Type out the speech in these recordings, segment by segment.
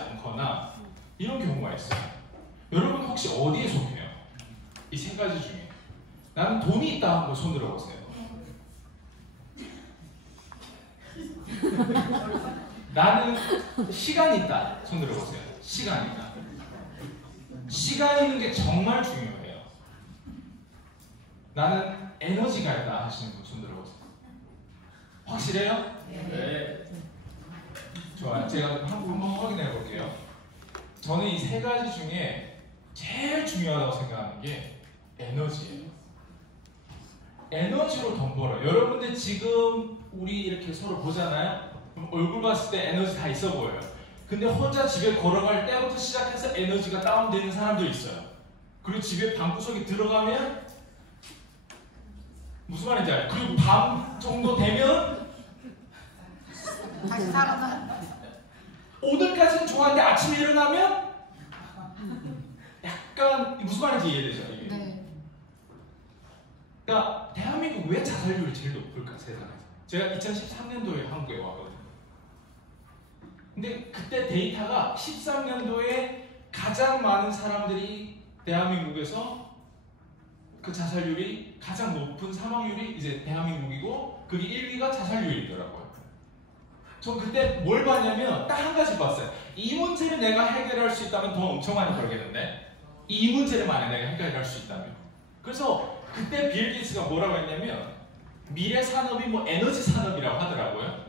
않거나 이런 경우가 있어요. 여러분 혹시 어디에 속해요? 이 세 가지 중에 나는 돈이 있다 한번 손 들어보세요. 나는 시간이 있다 손 들어보세요. 시간이 있다. 시간 있는 게 정말 중요해요. 나는 에너지가 있다 하시는 분 손 들어보세요. 확실해요? 네. 좋아요. 제가 한번 확인해 볼게요. 저는 이 세 가지 중에 제일 중요하다고 생각하는 게 에너지예요. 에너지로 돈 벌어요. 여러분들 지금 우리 이렇게 서로 보잖아요. 그럼 얼굴 봤을 때 에너지 다 있어 보여요. 근데 혼자 집에 걸어갈 때부터 시작해서 에너지가 다운되는 사람도 있어요. 그리고 집에 방구석에 들어가면 무슨 말인지 알아요? 그리고 밤 정도 되면 다시 살아나. 오늘까지는 좋았는데 아침에 일어나면 약간 무슨 말인지 이해되죠? 이게. 네. 그러니까 대한민국 왜 자살률이 제일 높을까 세상에서? 제가 2013년도에 한국에 왔거든요. 근데 그때 데이터가 13년도에 가장 많은 사람들이 대한민국에서 그 자살률이 가장 높은 사망률이 이제 대한민국이고 그게 1위가 자살률이더라고요. 전 그때 뭘 봤냐면 딱 한 가지 봤어요. 이 문제를 내가 해결할 수 있다면 돈 엄청 많이 벌겠는데 이 문제를 만약 내가 해결할 수 있다면. 그래서 그때 빌 게이츠가 뭐라고 했냐면 미래 산업이 뭐 에너지 산업이라고 하더라고요.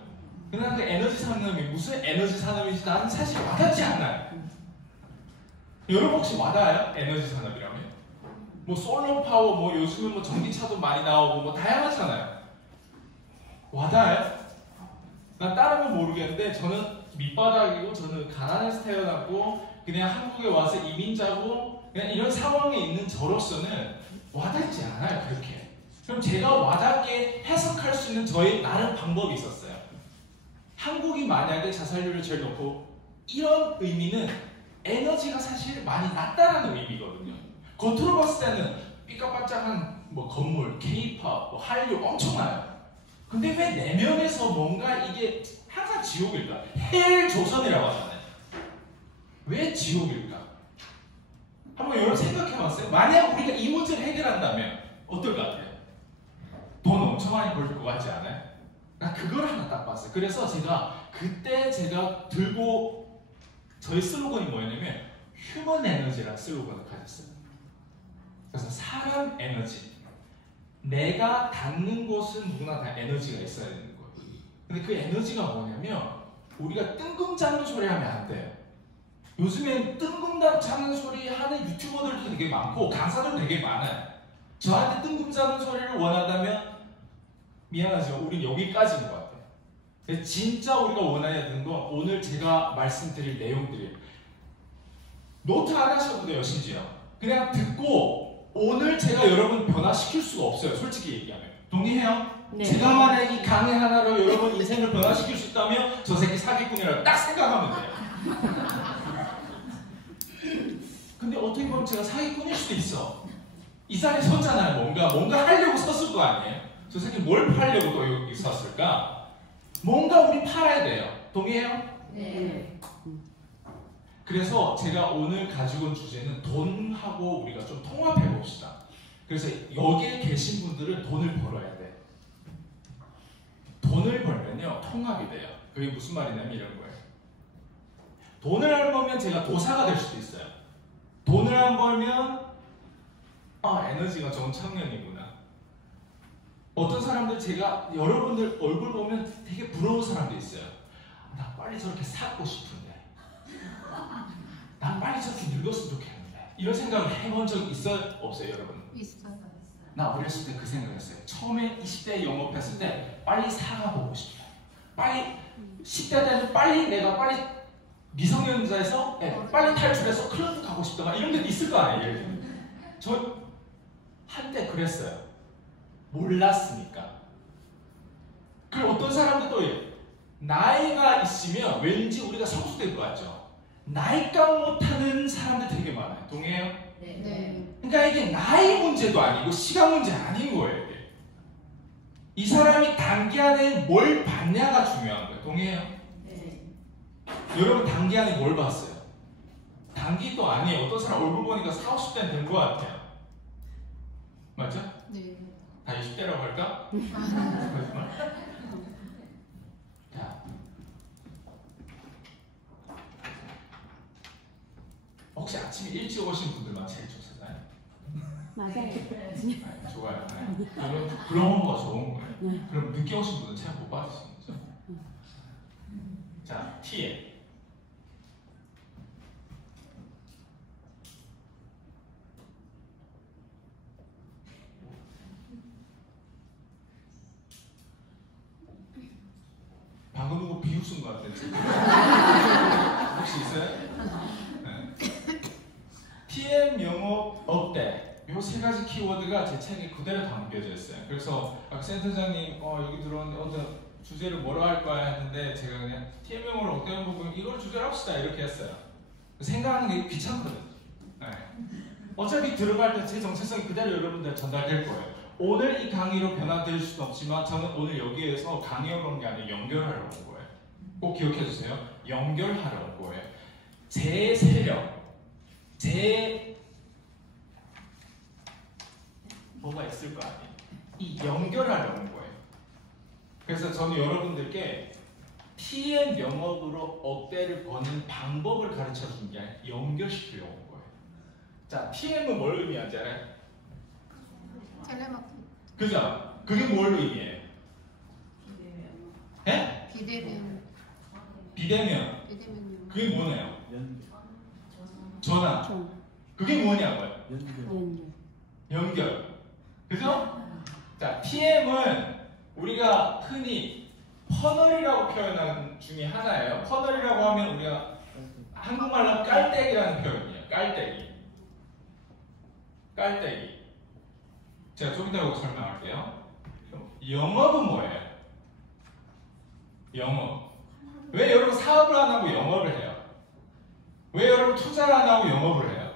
그러나 그 에너지 산업이 무슨 에너지 산업인지 나는 사실 와닿지 않아요. 여러분 혹시 와닿아요? 에너지 산업이라면? 뭐 솔로 파워, 뭐 요즘은 뭐 전기차도 많이 나오고 뭐 다양하잖아요. 와닿아요? 난 다른 건 모르겠는데 저는 밑바닥이고 저는 가난해서 태어났고 그냥 한국에 와서 이민자고 그냥 이런 상황에 있는 저로서는 와닿지 않아요. 그렇게. 그럼 제가 와닿게 해석할 수 있는 저의 나름 방법이 있었어요. 한국이 만약에 자살률이 제일 높고 이런 의미는 에너지가 사실 많이 낮다라는 의미거든요. 겉으로 봤을 때는 삐까뻔쩍한 뭐 건물, K-pop, 뭐 한류 엄청나요. 근데 왜 내면에서 뭔가 이게 항상 지옥일까? 헬 조선이라고 하잖아요. 왜 지옥일까? 한번 여러분 생각해봤어요? 만약 우리가 이 문제를 해결한다면 어떨 것 같아요? 돈 엄청 많이 벌 것 같지 않아요? 나 그걸 하나 딱 봤어요. 그래서 그때 제가 들고 저희 슬로건이 뭐였냐면 휴먼 에너지라는 슬로건을 가졌어요. 그래서 사람 에너지. 내가 닿는 곳은 누구나 다 에너지가 있어야 되는 거예요. 근데 그 에너지가 뭐냐면 우리가 뜬금 잡는 소리 하면 안 돼요. 요즘엔 뜬금 잡는 소리 하는 유튜버들도 되게 많고 강사들도 되게 많아요. 저한테 뜬금 잡는 소리를 원한다면 미안하지만 우린 여기까지인 것 같아요. 그래서 진짜 우리가 원해야 되는 건 오늘 제가 말씀드릴 내용들이에요. 노트 안 하셔도 돼요. 심지어 그냥 듣고 오늘 제가 여러분 변화시킬 수가 없어요. 솔직히 얘기하면. 동의해요? 네. 제가 만약 이 강의 하나로 여러분 인생을 변화시킬 수 있다면 저 새끼 사기꾼이라고 딱 생각하면 돼요. 근데 어떻게 보면 제가 사기꾼일 수도 있어. 이 자리에 섰잖아요. 뭔가 하려고 섰을 거 아니에요? 저 새끼 뭘 팔려고 또 여기 섰을까? 뭔가 우리 팔아야 돼요. 동의해요? 네. 그래서 제가 오늘 가지고 온 주제는 돈하고 우리가 좀 통합해 봅시다. 그래서 여기에 계신 분들은 돈을 벌어야 돼. 돈을 벌면요 통합이 돼요. 그게 무슨 말이냐면 이런 거예요. 돈을 안 벌면 제가 도사가 될 수도 있어요. 돈을 안 벌면 에너지가 좀 청년이구나. 어떤 사람들 제가 여러분들 얼굴 보면 되게 부러운 사람도 있어요. 나 빨리 저렇게 살고 싶은데. 난 빨리 저렇게 늙었으면 좋겠는데 이런 생각을 해본 적 있어요? 없어요 여러분? 있어요. 나 어렸을 때 그 생각했어요. 처음에 20대에 영업했을 때 빨리 사가보고 싶어요. 빨리 10대 때는 내가 빨리 미성년자에서 빨리 탈출해서 클럽 가고 싶다 막 이런 게 있을 거 아니에요. 저 한때 그랬어요. 몰랐으니까. 그리고 어떤 사람들 또 나이가 있으면 왠지 우리가 성숙될 것 같죠. 나이값 못하는 사람들 되게 많아요. 동의해요? 네. 그러니까 이게 나이 문제도 아니고 시간 문제 아닌 거예요. 이게. 이 사람이 단기 안에 뭘 받냐가 중요한 거예요. 동의해요? 네. 여러분 단기 안에 뭘 봤어요? 단기도 아니에요. 어떤 사람 얼굴 보니까 40, 50대는 된 것 같아요. 맞죠? 네. 다 20대라고 할까? 거짓말. 자, 혹시 아침에 일찍 오신 분들만 제일 좋잖아요. 맞아요. 좋아요. 그런 거가 좋은 거예요. 네. 그럼 늦게 오신 분은 잘 못 받으시는 거죠. 자, TM. 방금 누구 비웃은 것 같아요. 혹시 있어요? 네. TM 영업 어때? 요 세 가지 키워드가 제 책에 그대로 담겨져 있어요. 그래서 아, 센터장님 여기 들어왔는데 어떤 주제를 뭐라 할 거야 했는데 제가 그냥 TM 영업을 어떻게 하는 부분 이걸 주제로 합시다 이렇게 했어요. 생각하는 게 귀찮거든요. 네. 어차피 들어갈 때 제 정체성이 그대로 여러분들 전달될 거예요. 오늘 이 강의로 변화될 수는 없지만 저는 오늘 여기에서 강의하러 온 게 아니라 연결하러 온 거예요. 꼭 기억해 주세요. 연결하러 온 거예요. 제 세력, 제 뭐가 있을 거 아니에요. 이 연결하러 온 거예요. 그래서 저는 여러분들께 TM 영업으로 억대를 버는 방법을 가르쳐 준 게 아니라 연결시키려고 온 거예요. 자, TM은 뭘 의미하지 알아요? 텔레마케팅. 그죠? 그게 뭘 의미해요? 예? 비대면. 비대면. 비대면요. 그게 뭐네요? 전화. 그게 뭐냐고요? 연결. 그죠? 자, TM은 우리가 흔히 퍼널이라고 표현하는 중에 하나예요. 퍼널이라고 하면 우리가 한국말로 깔때기라는 표현이에요. 깔때기. 깔때기. 제가 좀 이따 설명할게요. 영업은 뭐예요? 영업. 왜 여러분 사업을 안 하고 영업을 해요? 왜 여러분 투자를 안 하고 영업을 해요?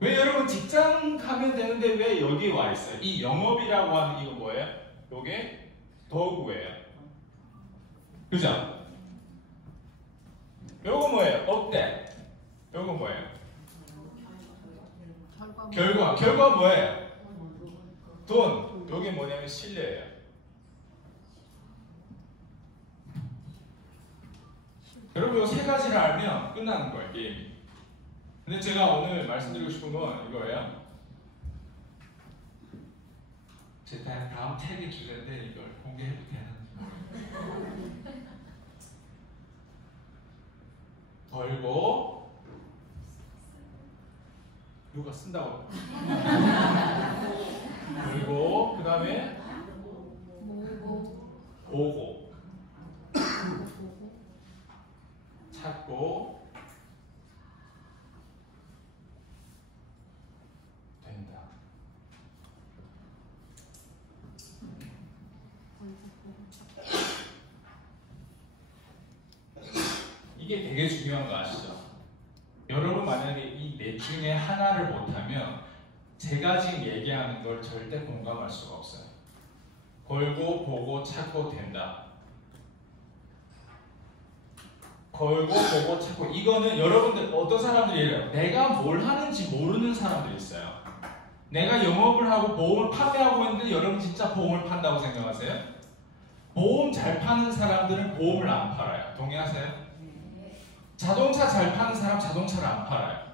왜 여러분 직장 가면 되는데 왜 여기 와 있어요? 이 영업이라고 하는 이거 뭐예요? 요게 도구예요. 그죠? 요거 뭐예요? 어때? 요거 뭐예요? 결과 뭐예요? 돈. 요게 뭐냐면 신뢰예요. 여러분 이 세 가지를 알면 끝나는 거예요, 게임이. 근데 제가 오늘 말씀드리고 싶은 건 이거예요. 제 다음 책의 주제인데 이걸 공개해도 되는지 모르겠어요. 벌고 누가 쓴다고 벌고 그 다음에 보고 찾고 된다. 이게 되게 중요한 거 아시죠? 여러분 만약에 이 넷 중에 하나를 못하면 제가 지금 얘기하는 걸 절대 공감할 수가 없어요. 걸고 보고 찾고 된다. 걸고 보고 찾고 이거는 여러분들 어떤 사람들이 이래요. 내가 뭘 하는지 모르는 사람들이 있어요. 내가 영업을 하고 보험을 판매하고 있는데 여러분 진짜 보험을 판다고 생각하세요? 보험 잘 파는 사람들은 보험을 안 팔아요. 동의하세요? 자동차 잘 파는 사람 자동차를 안 팔아요.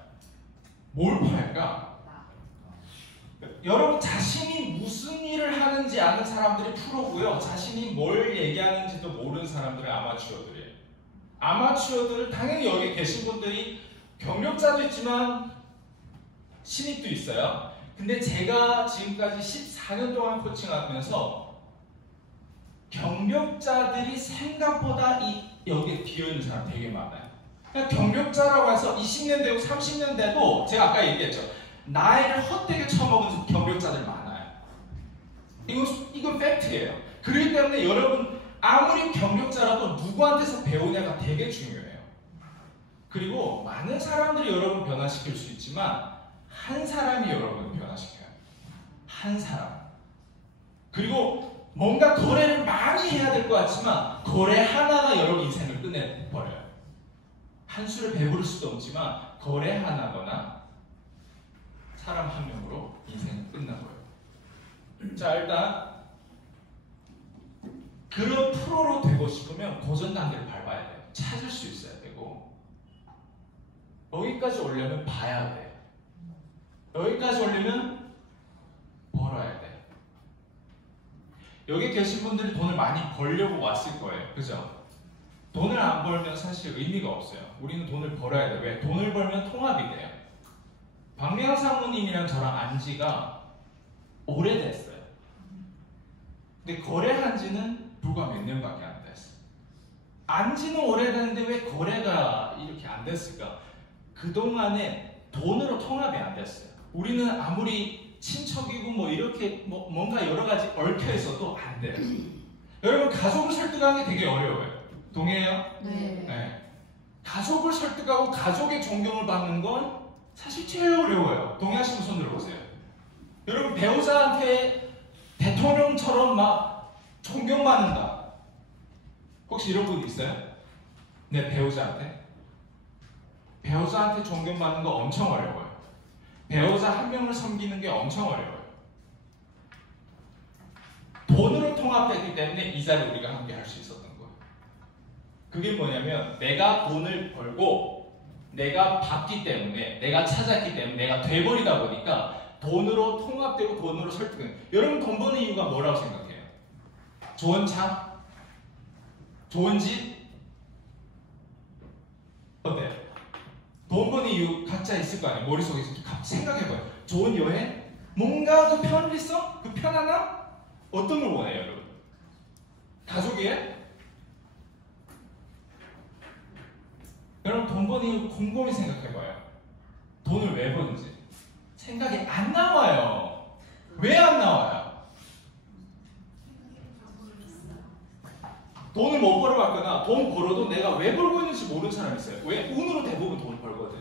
뭘 팔까? 여러분 자신이 무슨 일을 하는지 아는 사람들이 프로고요. 자신이 뭘 얘기하는지도 모르는 사람들은 아마추어들이에요. 아마추어들은 당연히 여기 계신 분들이 경력자도 있지만 신입도 있어요. 근데 제가 지금까지 14년 동안 코칭하면서 경력자들이 생각보다 여기에 비어있는 사람 되게 많아요. 그러니까 경력자라고 해서 20년 되고 30년 돼도 제가 아까 얘기했죠. 나이를 헛되게 처먹은 경력자들 많아요. 이건 팩트예요. 그렇기 때문에 여러분 아무리 경력자라도 누구한테서 배우냐가 되게 중요해요. 그리고 많은 사람들이 여러분 변화시킬 수 있지만 한 사람이 여러분을 변화시켜요. 한 사람. 그리고 뭔가 거래를 많이 해야 될 것 같지만 거래 하나가 여러분 인생을 끝내버려요. 한 술에 배부를 수도 없지만 거래 하나거나 사람 한 명으로 인생은 끝나버려요. 자, 일단 그런 프로로 되고 싶으면 고전 단계를 밟아야 돼요. 찾을 수 있어야 되고, 여기까지 오려면 봐야 돼요. 여기까지 오려면 벌어야 돼요. 여기 계신 분들이 돈을 많이 벌려고 왔을 거예요. 그죠? 돈을 안 벌면 사실 의미가 없어요. 우리는 돈을 벌어야 돼요. 왜? 돈을 벌면 통합이 돼요. 박명환 사모님이랑 저랑 안 지가 오래됐어요. 근데 거래한 지는 불과 몇 년밖에 안 됐어요. 안 지는 오래됐는데 왜 거래가 이렇게 안 됐을까? 그동안에 돈으로 통합이 안 됐어요. 우리는 아무리 친척이고 뭐 이렇게 뭔가 여러 가지 얽혀 있어도 안 돼요. 여러분, 가족을 설득하는 게 되게 어려워요. 동의해요? 네. 네. 가족을 설득하고 가족의 존경을 받는 건 사실 제일 어려워요. 동의하시는 손 들어보세요. 여러분, 배우자한테 대통령처럼 막 존경받는다. 혹시 이런 분 있어요? 네, 배우자한테 존경받는 거 엄청 어려워요. 배우자 한 명을 섬기는 게 엄청 어려워요. 돈으로 통합됐기 때문에 이 자리를 우리가 함께 할 수 있었던 거예요. 그게 뭐냐면 내가 돈을 벌고 내가 받기 때문에, 내가 찾았기 때문에, 내가 돼버리다 보니까 돈으로 통합되고 돈으로 설득은. 여러분, 돈 버는 이유가 뭐라고 생각해요? 좋은 차? 좋은 집? 어때요? 돈 버는 이유 각자 있을 거 아니에요. 머릿속에서 생각해봐요. 좋은 여행? 뭔가 그 편리성? 그 편안함? 어떤 걸 원해요, 여러분? 가족이에요? 여러분, 돈 버는 이유 곰곰이 생각해봐요. 돈을 왜 버는지 생각이 안 나와요. 왜 안 나와요? 돈을 못 벌어봤거나 돈 벌어도 내가 왜 벌고 있는지 모르는 사람이 있어요. 왜? 운으로 대부분 돈을 벌거든.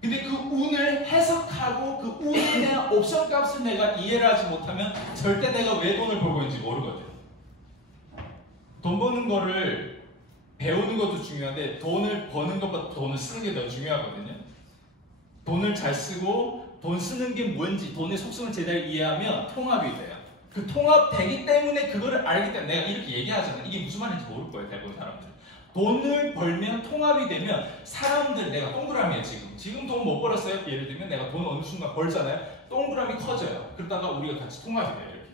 근데 그 운을 해석하고 그 운에 대한 옵션 값을 내가 이해를 하지 못하면 절대 내가 왜 돈을 벌고 있는지 모르거든. 돈 버는 거를 배우는 것도 중요한데 돈을 버는 것보다 돈을 쓰는 게 더 중요하거든요. 돈을 잘 쓰고 돈 쓰는 게 뭔지, 돈의 속성을 제대로 이해하면 통합이 돼요. 그 통합되기 때문에 그거를 알기 때문에 내가 이렇게 얘기하잖아. 이게 무슨 말인지 모를 거예요, 대부분 사람들. 돈을 벌면 통합이 되면 사람들, 내가 동그라미에 지금 돈 못 벌었어요. 예를 들면 내가 돈 어느 순간 벌잖아요. 동그라미 커져요. 그러다가 우리가 같이 통합이 돼요, 이렇게.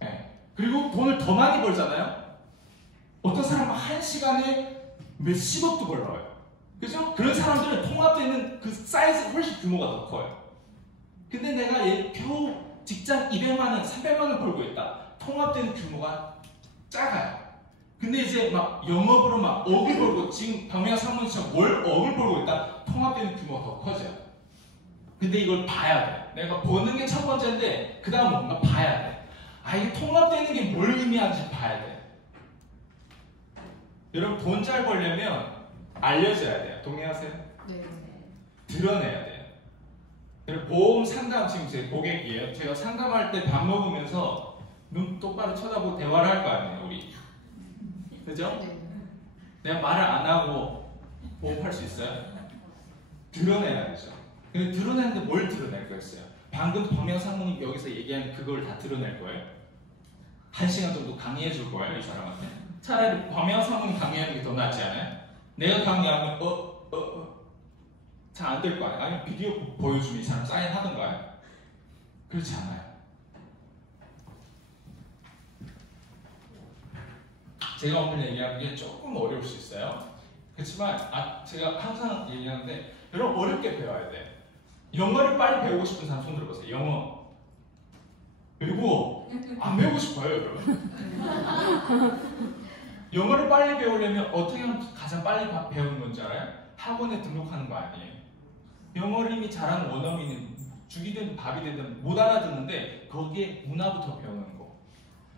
네. 그리고 돈을 더 많이 벌잖아요. 어떤 사람은 한 시간에 몇십억도 벌어요. 그죠? 그런 사람들은 통합되는 그 사이즈가 훨씬 규모가 더 커요. 근데 내가 겨우 직장 200만 원, 300만 원 벌고 있다. 통합되는 규모가 작아요. 근데 이제 막 영업으로 막 억을 벌고, 지금 박명환 사모님처럼 월 억을 벌고 있다. 통합되는 규모가 더 커져요. 근데 이걸 봐야 돼. 내가 보는 게 첫 번째인데 그 다음 뭔가 봐야 돼. 아, 이게 통합되는 게 뭘 의미하는지 봐야 돼. 여러분, 돈 잘 벌려면 알려줘야 돼요. 동의하세요? 네. 드러내야 돼요. 그리고 보험 상담, 지금 제 고객이에요. 제가 상담할 때 밥 먹으면서 눈 똑바로 쳐다보고 대화를 할 거 아니에요, 우리. 그죠? 네. 내가 말을 안 하고 보험할 수 있어요? 드러내야 되죠. 근데 드러내는데 뭘 드러낼 거였어요? 방금 박명환 사모님 여기서 얘기한 그걸 다 드러낼 거예요? 1시간 정도 강의해 줄 거예요, 이 사람한테? 차라리 박명환 사모님 강의하는 게 더 낫지 않아요? 내가 강의하면 잘 안 될 거 아니에요? 아니면 비디오 보여주면 이 사람 사인하던가요? 그렇지 않아요. 제가 오늘 얘기하는 게 조금 어려울 수 있어요. 그렇지만 제가 항상 얘기하는데 여러분, 어렵게 배워야 돼. 영어를 빨리 배우고 싶은 사람 손 들어보세요. 영어. 그리고 안 배우고 싶어요, 여러분. 영어를 빨리 배우려면 어떻게 하면 가장 빨리 배우는 건지 알아요? 학원에 등록하는 거 아니에요. 영어를 이미 잘하는 원어민은 죽이 되든 밥이 되든 못 알아듣는데 거기에 문화부터 배우는 거.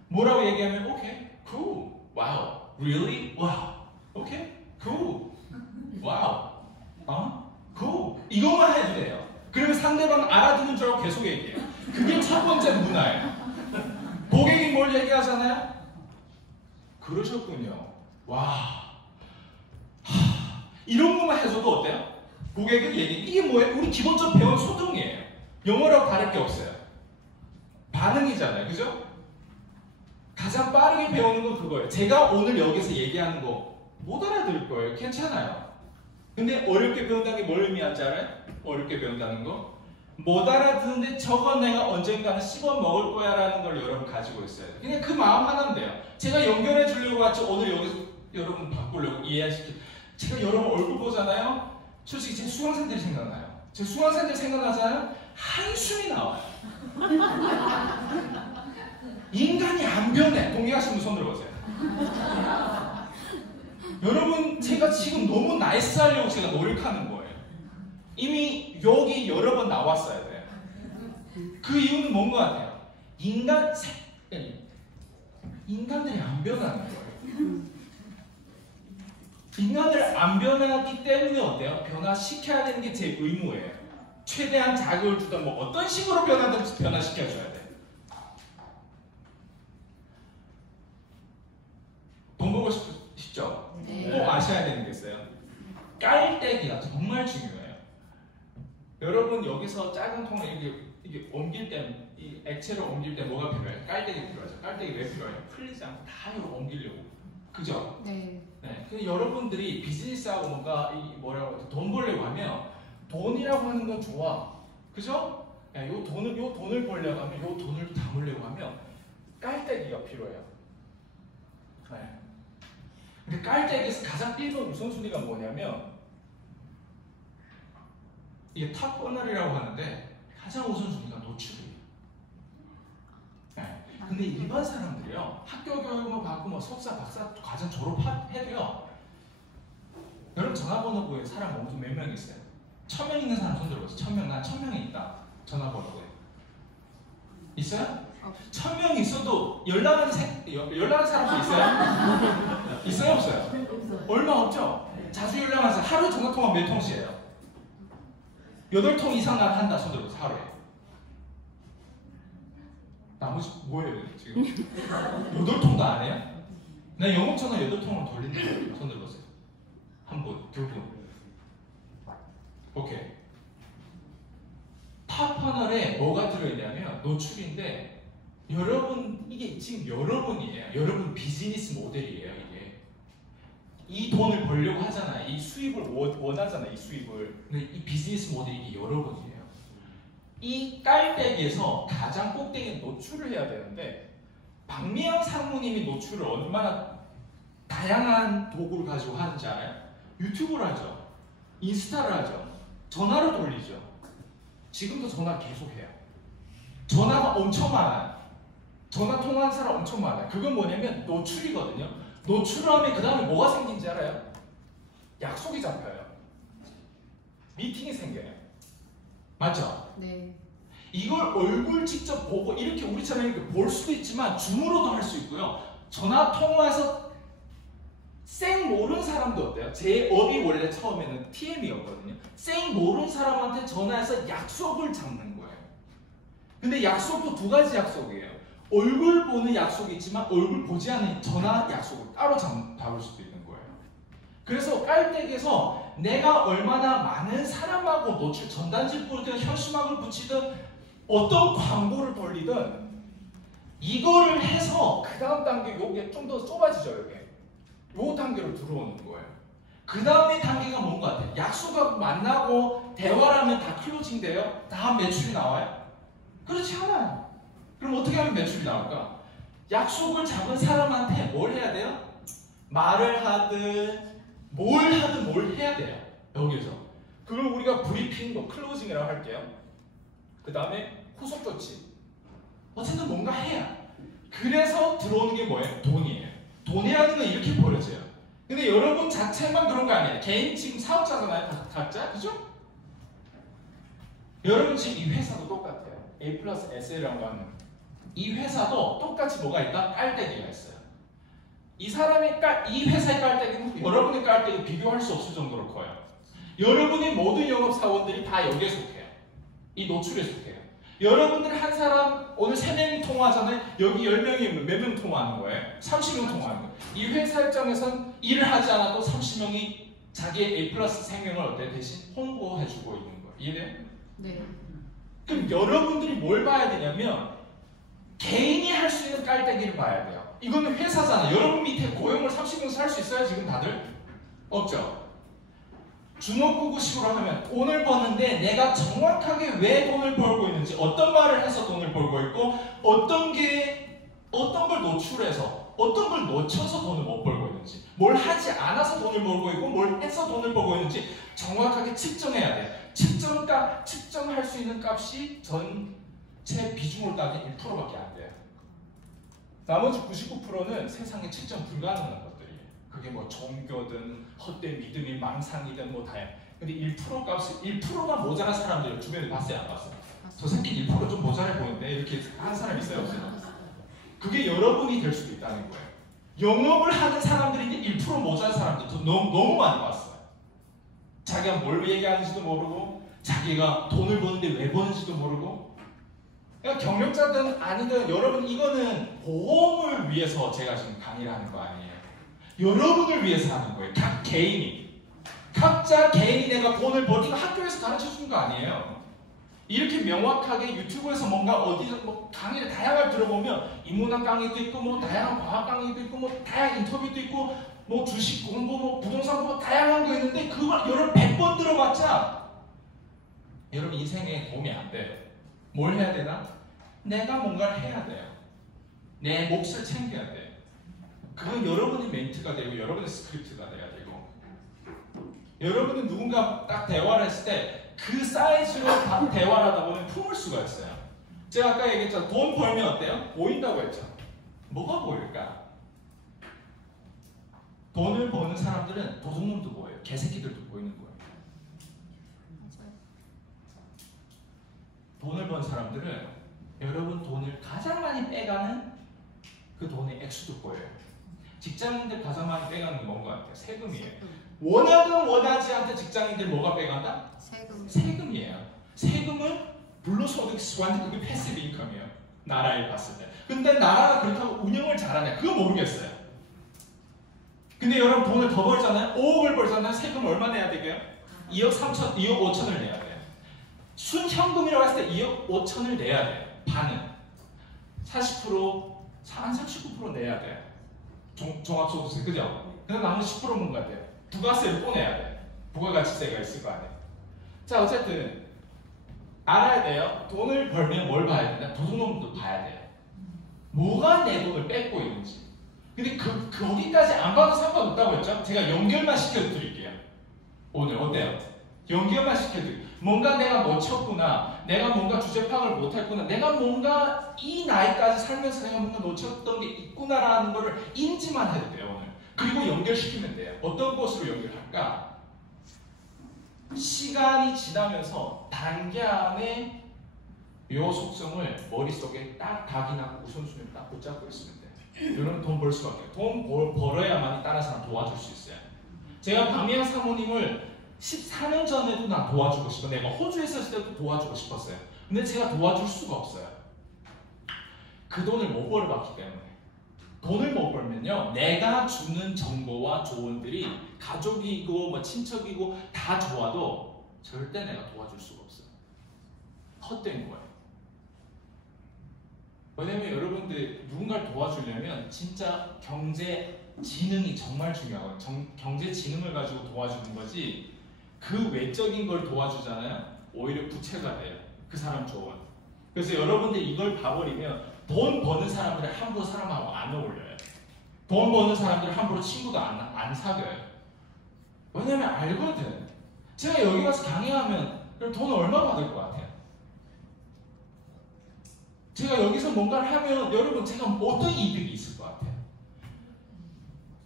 뭐라고 얘기하면 오케이, cool, wow, really, wow, 오케이, cool, wow, cool. 이것만 해도 돼요. 그러면 상대방 알아듣는 줄 알고 계속 얘기해요. 그게 첫 번째 문화예요. 고객이 뭘 얘기하잖아요? 그러셨군요. 상태에서도 어때요? 고객은 얘기 이게 뭐예요? 우리 기본적으로 배운 소통이에요. 영어라고 다를 게 없어요. 반응이잖아요. 그죠? 가장 빠르게 배우는 건 그거예요. 제가 오늘 여기서 얘기하는 거 못 알아들을 거예요. 괜찮아요. 근데 어렵게 배운다는 게 뭘 의미하는지 알아요? 어렵게 배운다는 거? 못 알아듣는데 저건 내가 언젠가는 씹어 먹을 거야 라는 걸 여러분 가지고 있어요. 그냥 그 마음 하나면 돼요. 제가 연결해 주려고 하지 오늘 여기서 여러분 바꾸려고 이해하시키 제가 여러분 얼굴 보잖아요. 솔직히 제 수강생들이 생각나요. 제 수강생들 생각나잖아요. 한숨이 나와요. 인간이 안 변해. 동의하시는 분 손 들어보세요. 여러분 제가 지금 너무 나이스 하려고 제가 노력하는 거예요. 이미 여기 여러 번 나왔어야 돼요. 그 이유는 뭔 것 같아요? 인간들이 안 변하는 거예요. 인간을 안 변하기 때문에 어때요? 변화시켜야 되는 게 제 의무예요. 최대한 자극을 주든 뭐 어떤 식으로 변하든지 변화시켜줘야 돼요. 돈 벌고 싶죠? 네. 꼭 아셔야 되는 게 있어요. 깔때기가 정말 중요해요. 여러분 여기서 작은 통에 이게 옮길 때, 이 액체를 옮길 때 뭐가 필요해요? 깔때기 필요하죠. 깔때기 왜 필요해요? 풀리지 않고 다 이거 옮기려고. 그죠? 네. 네. 근데 여러분들이 비즈니스하고 뭔가 뭐라고 하죠? 돈 벌려고 하면 돈이라고 하는 건 좋아. 그죠? 네, 요 돈을 벌려고 하면 요 돈을 담으려고 하면 깔때기가 필요해요. 네. 근데 깔때기에서 가장 1번 우선순위가 뭐냐면 이게 탑버널이라고 하는데 가장 우선순위가 노출이에요. 네. 근데 일반 사람들이요 학교 교육만 받고 뭐 석사, 박사 과정 졸업해도요 여러분 전화번호부에 사람 모두 몇 명 있어요? 1000명 있는 사람 손 들어보세요. 1000명, 난 1000명이 있다. 전화번호부에 있어요? 1000명 있어도 연락하는 사람도 있어요? 있어요 없어요? 얼마 없죠? 자주 연락하세요. 하루 전화통화 몇 통씩해요? 8통 이상 난 한다 손 들어보세요. 하루에. 나머지 뭐예요 지금? 8통도 안 해요? 나 영업전화 8통을 돌린다. 손 들어보세요. 한 분, 두 분. 오케이. 탑퍼널에 뭐가 들어있냐면 노출인데 여러분 이게 지금 여러분이에요. 여러분 비즈니스 모델이에요. 이게 이 돈을 벌려고 하잖아요. 이 수입을 원하잖아요. 이 수입을. 근데 이 비즈니스 모델이 이게 여러분이에요. 이 깔때기에서 가장 꼭대기에 노출을 해야 되는데 박미영 상무님이 노출을 얼마나 다양한 도구를 가지고 하는지 알아요? 유튜브를 하죠. 인스타를 하죠. 전화를 돌리죠. 지금도 전화 계속해요. 전화가 엄청 많아요. 전화 통화하는 사람 엄청 많아요. 그건 뭐냐면 노출이거든요. 노출을 하면 그 다음에 뭐가 생긴지 알아요? 약속이 잡혀요. 미팅이 생겨요. 맞죠? 네. 이걸 얼굴 직접 보고 이렇게 우리처럼 이렇게 볼 수도 있지만 줌으로도 할 수 있고요. 전화 통화에서 쌩 모르는 사람도 어때요? 제 업이 원래 처음에는 TM이었거든요. 쌩 모르는 사람한테 전화해서 약속을 잡는 거예요. 근데 약속도 두 가지 약속이에요. 얼굴 보는 약속이 있지만 얼굴 보지 않는 전화 약속을 따로 잡을 수도 있는 거예요. 그래서 깔때기에서 내가 얼마나 많은 사람하고 노출 전단지 뿌리든 현수막을 붙이든 어떤 광고를 돌리든 이거를 해서 그 다음 단계 요게 좀 더 좁아지죠. 요게 요 단계로 들어오는 거예요. 그 다음에 단계가 뭔 것 같아요? 약속하고 만나고 대화를 하면 다 클로징 돼요? 다 매출이 나와요? 그렇지 않아요. 그럼 어떻게 하면 매출이 나올까? 약속을 잡은 사람한테 뭘 해야 돼요? 말을 하든 뭘 하든 뭘 해야 돼요. 여기서. 그걸 우리가 브리핑, 뭐 클로징이라고 할게요. 그 다음에 후속 조치. 어쨌든 뭔가 해야. 그래서 들어오는 게 뭐예요? 돈이에요. 돈이라는 건 이렇게 벌어져요. 근데 여러분 자체만 그런 거 아니에요. 개인 지금 사업자잖아요. 각자. 그죠? 여러분 지금 이 회사도 똑같아요. A 플러스 SL이라고 하는 이 회사도 똑같이 뭐가 있다? 깔때기가 있어요. 이 회사의 깔때기는 여러분의 깔때기 비교할 수 없을 정도로 커요. 여러분의 모든 영업사원들이 다 여기에 속해요. 이 노출에 속해요. 여러분들 한 사람 오늘 3명이 통화하잖아요. 여기 10명이 몇 명 통화하는 거예요? 30명 통화하는 거예요. 이 회사 입장에서는 일을 하지 않아도 30명이 자기의 A 플러스 생명을 어때? 대신 홍보해주고 있는 거예요. 이해돼요? 네. 그럼 여러분들이 뭘 봐야 되냐면 개인이 할 수 있는 깔때기를 봐야 돼요. 이거는 회사잖아요. 여러분 밑에 고용을 30명씩 할 수 있어요? 지금 다들? 없죠? 주먹구구식으로 하면 돈을 버는데 내가 정확하게 왜 돈을 벌고 있는지, 어떤 말을 해서 돈을 벌고 있고, 어떤 걸 노출해서, 어떤 걸 놓쳐서 돈을 못 벌고 있는지, 뭘 하지 않아서 돈을 벌고 있고, 뭘 해서 돈을 벌고 있는지 정확하게 측정해야 돼. 측정할 수 있는 값이 전체 비중으로 따지면 1%밖에 안 돼요. 나머지 99%는 세상에 측정 불가능한 것들이에요. 그게 뭐 종교든 헛된 믿음이 망상이든 뭐 다양. 근데 1% 값이 1%가 모자란 사람들 주변에 봤어요, 안 봤어요? 저 새끼 1%좀 모자라 보이는데 이렇게 하는 사람 있어요, 없어요? 그게 여러분이 될 수도 있다는 거예요. 영업을 하는 사람들인데 1% 모자란 사람들 너무 많이 봤어요. 자기가 뭘 얘기하는지도 모르고, 자기가 돈을 버는데 왜 버는지도 모르고. 그러니까 경력자든 아니든 여러분, 이거는 보험을 위해서 제가 지금 강의를 하는 거 아니에요. 여러분을 위해서 하는 거예요. 각 개인이. 각자 개인이 내가 돈을 버니까 학교에서 가르쳐 주는 거 아니에요. 이렇게 명확하게 유튜브에서 뭔가 어디서 뭐 강의를 다양하게 들어보면 인문학 강의도 있고, 뭐 다양한 과학 강의도 있고, 뭐 다양한 인터뷰도 있고, 뭐 주식 공부, 뭐 부동산 공부 다양한 거 있는데 그걸 여러분 100번 들어봤자 여러분 인생에 도움이 안 돼요. 뭘 해야 되나? 내가 뭔가를 해야 돼요. 내 몫을 챙겨야 돼요. 그건 여러분의 멘트가 되고 여러분의 스크립트가 돼야 되고, 여러분은 누군가 딱 대화를 했을 때 그 사이즈로 대화를 하다 보면 품을 수가 있어요. 제가 아까 얘기했잖아요. 돈 벌면 어때요? 보인다고 했죠. 뭐가 보일까? 돈을 버는 사람들은 도둑놈도 보여요. 개새끼들도 보이는 거예요. 돈을 번 사람들은 여러분 돈을 가장 많이 빼가는 그 돈의 액수도 보여요. 직장인들 가장 많이 빼가는 게 뭔가 같아요? 세금이에요. 원하든 원하지 않든 직장인들 뭐가 빼간다? 세금이에요. 세금은 불로소득 완전 그게 패시브 인컴이에요. 나라에 봤을 때. 근데 나라가 그렇다고 운영을 잘하냐? 그거 모르겠어요. 근데 여러분 돈을 더 벌잖아요? 5억을 벌잖아요? 세금 얼마 내야 되게요? 2억 5천을 내야 돼요. 순현금이라고 했을 때 2억 5천을 내야 돼요. 반은. 40%, 한 39% 내야 돼요. 종합소득세, 그죠? 그래서 나머지 10%는 뭔가 돼요. 부가세를 또 내야 돼요. 부가가치세가 있을 거 아니에요. 자, 어쨌든 알아야 돼요. 돈을 벌면 뭘 봐야 되냐? 도둑놈도 봐야 돼요. 뭐가 내 돈을 뺏고 있는지. 근데 거기까지 안 봐도 상관없다고 했죠? 제가 연결만 시켜드릴게요. 오늘 어때요? 연결만 시켜드릴게요. 뭔가 내가 놓쳤구나. 내가 뭔가 주제 파악을 못했구나. 내가 뭔가 이 나이까지 살면서 내가 뭔가 놓쳤던 게 있구나라는 거를 인지만 해도 돼요, 오늘. 그리고 연결시키면 돼요. 어떤 것으로 연결할까? 시간이 지나면서 단계 안에 이 속성을 머릿속에 딱 각인하고 우선순위를 딱 붙잡고 있으면 돼요. 여러분 돈 벌 수밖에 없어요. 돈 벌어야만 다른 사람 도와줄 수 있어요. 제가 박미영 사모님을 14년 전에도 나 도와주고 싶어. 내가 호주에 있었을 때도 도와주고 싶었어요. 근데 제가 도와줄 수가 없어요. 그 돈을 못 벌어봤기 때문에. 돈을 못 벌면요, 내가 주는 정보와 조언들이 가족이고 뭐 친척이고 다 좋아도 절대 내가 도와줄 수가 없어요. 헛된 거예요. 왜냐면 여러분들 누군가를 도와주려면 진짜 경제 지능이 정말 중요하거든요. 경제 지능을 가지고 도와주는 거지, 그 외적인 걸 도와주잖아요. 오히려 부채가 돼요. 그 사람 조언. 그래서 여러분들 이걸 봐버리면 돈 버는 사람들은 함부로 사람하고 안 어울려요. 돈 버는 사람들은 함부로 친구도 안 사귀어요. 왜냐면 알거든. 제가 여기 가서 강의하면 돈 얼마 받을 것 같아요? 제가 여기서 뭔가를 하면 여러분 제가 어떤 이득이 있을 것 같아요?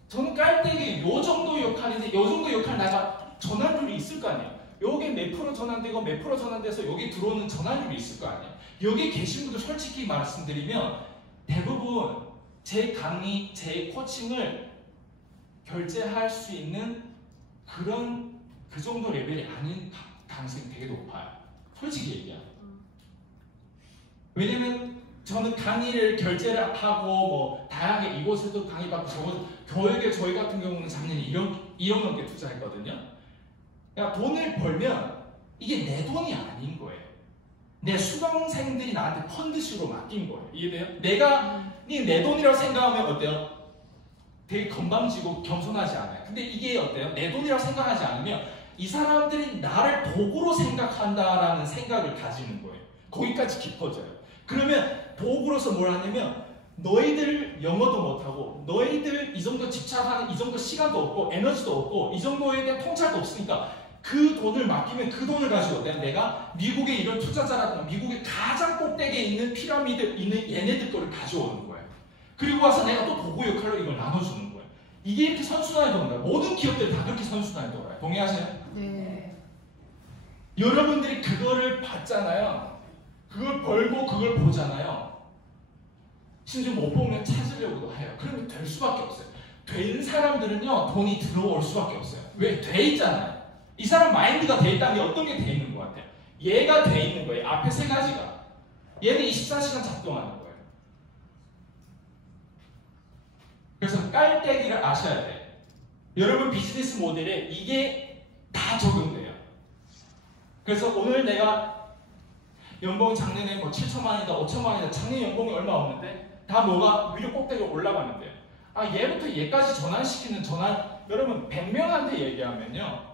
저는 깔때기 요 정도 역할인데 요 정도 역할 내가 전환율이 있을 거 아니에요? 요게 몇 프로 전환되고 몇 프로 전환돼서 여기 들어오는 전환율이 있을 거 아니에요? 여기 계신 분들 솔직히 말씀드리면 대부분 제 강의, 제 코칭을 결제할 수 있는 그 정도 레벨이 아닌 가능성이 되게 높아요. 솔직히 얘기하면. 왜냐면 저는 강의를 결제를 하고 뭐 다양하게 이곳에도 강의 받고 저곳 교육에 저희 같은 경우는 작년에 1억 넘게 투자했거든요. 그러니까 돈을 벌면 이게 내 돈이 아닌 거예요. 내 수강생들이 나한테 펀드식으로 맡긴 거예요. 이해돼요? 내가 내 돈이라고 생각하면 어때요? 되게 건방지고 겸손하지 않아요. 근데 이게 어때요? 내 돈이라고 생각하지 않으면 이 사람들이 나를 도구로 생각한다라는 생각을 가지는 거예요. 거기까지 깊어져요. 그러면 도구로서 뭘 하냐면 너희들 영어도 못하고 너희들 이 정도 집착하는 이 정도 시간도 없고 에너지도 없고 이 정도에 대한 통찰도 없으니까 그 돈을 맡기면 그 돈을 가지고 내가 미국의 이런 투자자라든가 미국의 가장 꼭대기에 있는 피라미드 있는 얘네들 거를 가져오는 거예요. 그리고 와서 내가 또 도구 역할로 이걸 나눠주는 거예요. 이게 이렇게 선순환이 도는 거예요. 모든 기업들이 다 그렇게 선순환이 돌아요. 동의하세요? 네. 여러분들이 그거를 봤잖아요. 그걸 벌고 그걸 보잖아요. 심지어 못 보면 찾으려고도 해요. 그러면 될 수밖에 없어요. 된 사람들은요 돈이 들어올 수밖에 없어요. 왜? 돼 있잖아요. 이 사람 마인드가 돼 있다는 게 어떤 게 돼 있는 것 같아요? 얘가 돼 있는 거예요. 앞에 세 가지가. 얘는 24시간 작동하는 거예요. 그래서 깔때기를 아셔야 돼요. 여러분 비즈니스 모델에 이게 다 적용돼요. 그래서 오늘 내가 연봉 작년에 뭐 7천만 원이다 5천만 원이다 작년 연봉이 얼마 없는데 다 뭐가 위로 꼭대기로 올라가는데요. 얘부터 얘까지 전환시키는 전환 여러분 100명한테 얘기하면요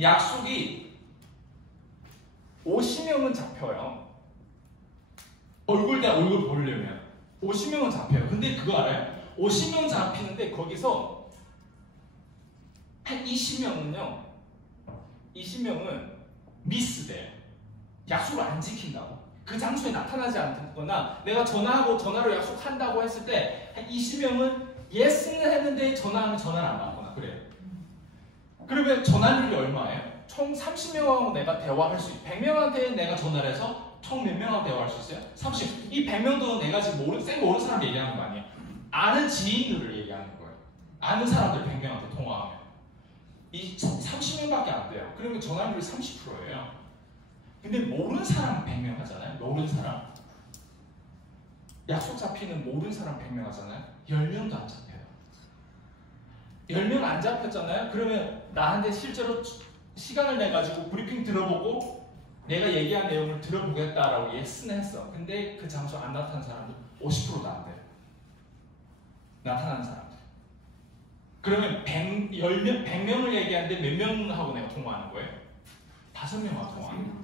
약속이 50명은 잡혀요. 얼굴 대 얼굴 보려면 50명은 잡혀요. 근데 그거 알아요? 50명 잡히는데 거기서 한 20명은요 20명은 미스돼요. 약속을 안 지킨다고. 그 장소에 나타나지 않거나 내가 전화로 약속한다고 했을 때 한 20명은 예스는 했는데 전화하면 전화를 안 받거나 그래요. 그러면 전화율이 얼마예요? 총 30명하고 내가 대화할 수 있어요. 100명한테 내가 전화를 해서 총 몇 명하고 대화할 수 있어요? 30. 이 100명도 내가 지금 모르는 사람 얘기하는 거 아니에요? 아는 지인들을 얘기하는 거예요. 아는 사람들 100명한테 통화하면. 이 30명밖에 안 돼요. 그러면 전화율이 30%예요. 근데 모르는 사람 100명 하잖아요. 모르는 사람. 약속 잡히는 모르는 사람 100명 하잖아요. 10명도 안 잡혀요. 10명 안 잡혔잖아요. 그러면 나한테 실제로 시간을 내가지고 브리핑 들어보고 내가 얘기한 내용을 들어보겠다라고 예스는 했어. 근데 그 장소 안 나타난 사람도 50%도 안 돼요. 나타나는 사람들. 그러면 100명을 얘기하는데 몇 명하고 내가 통화하는 거예요? 5명하고 통화하는 거예요.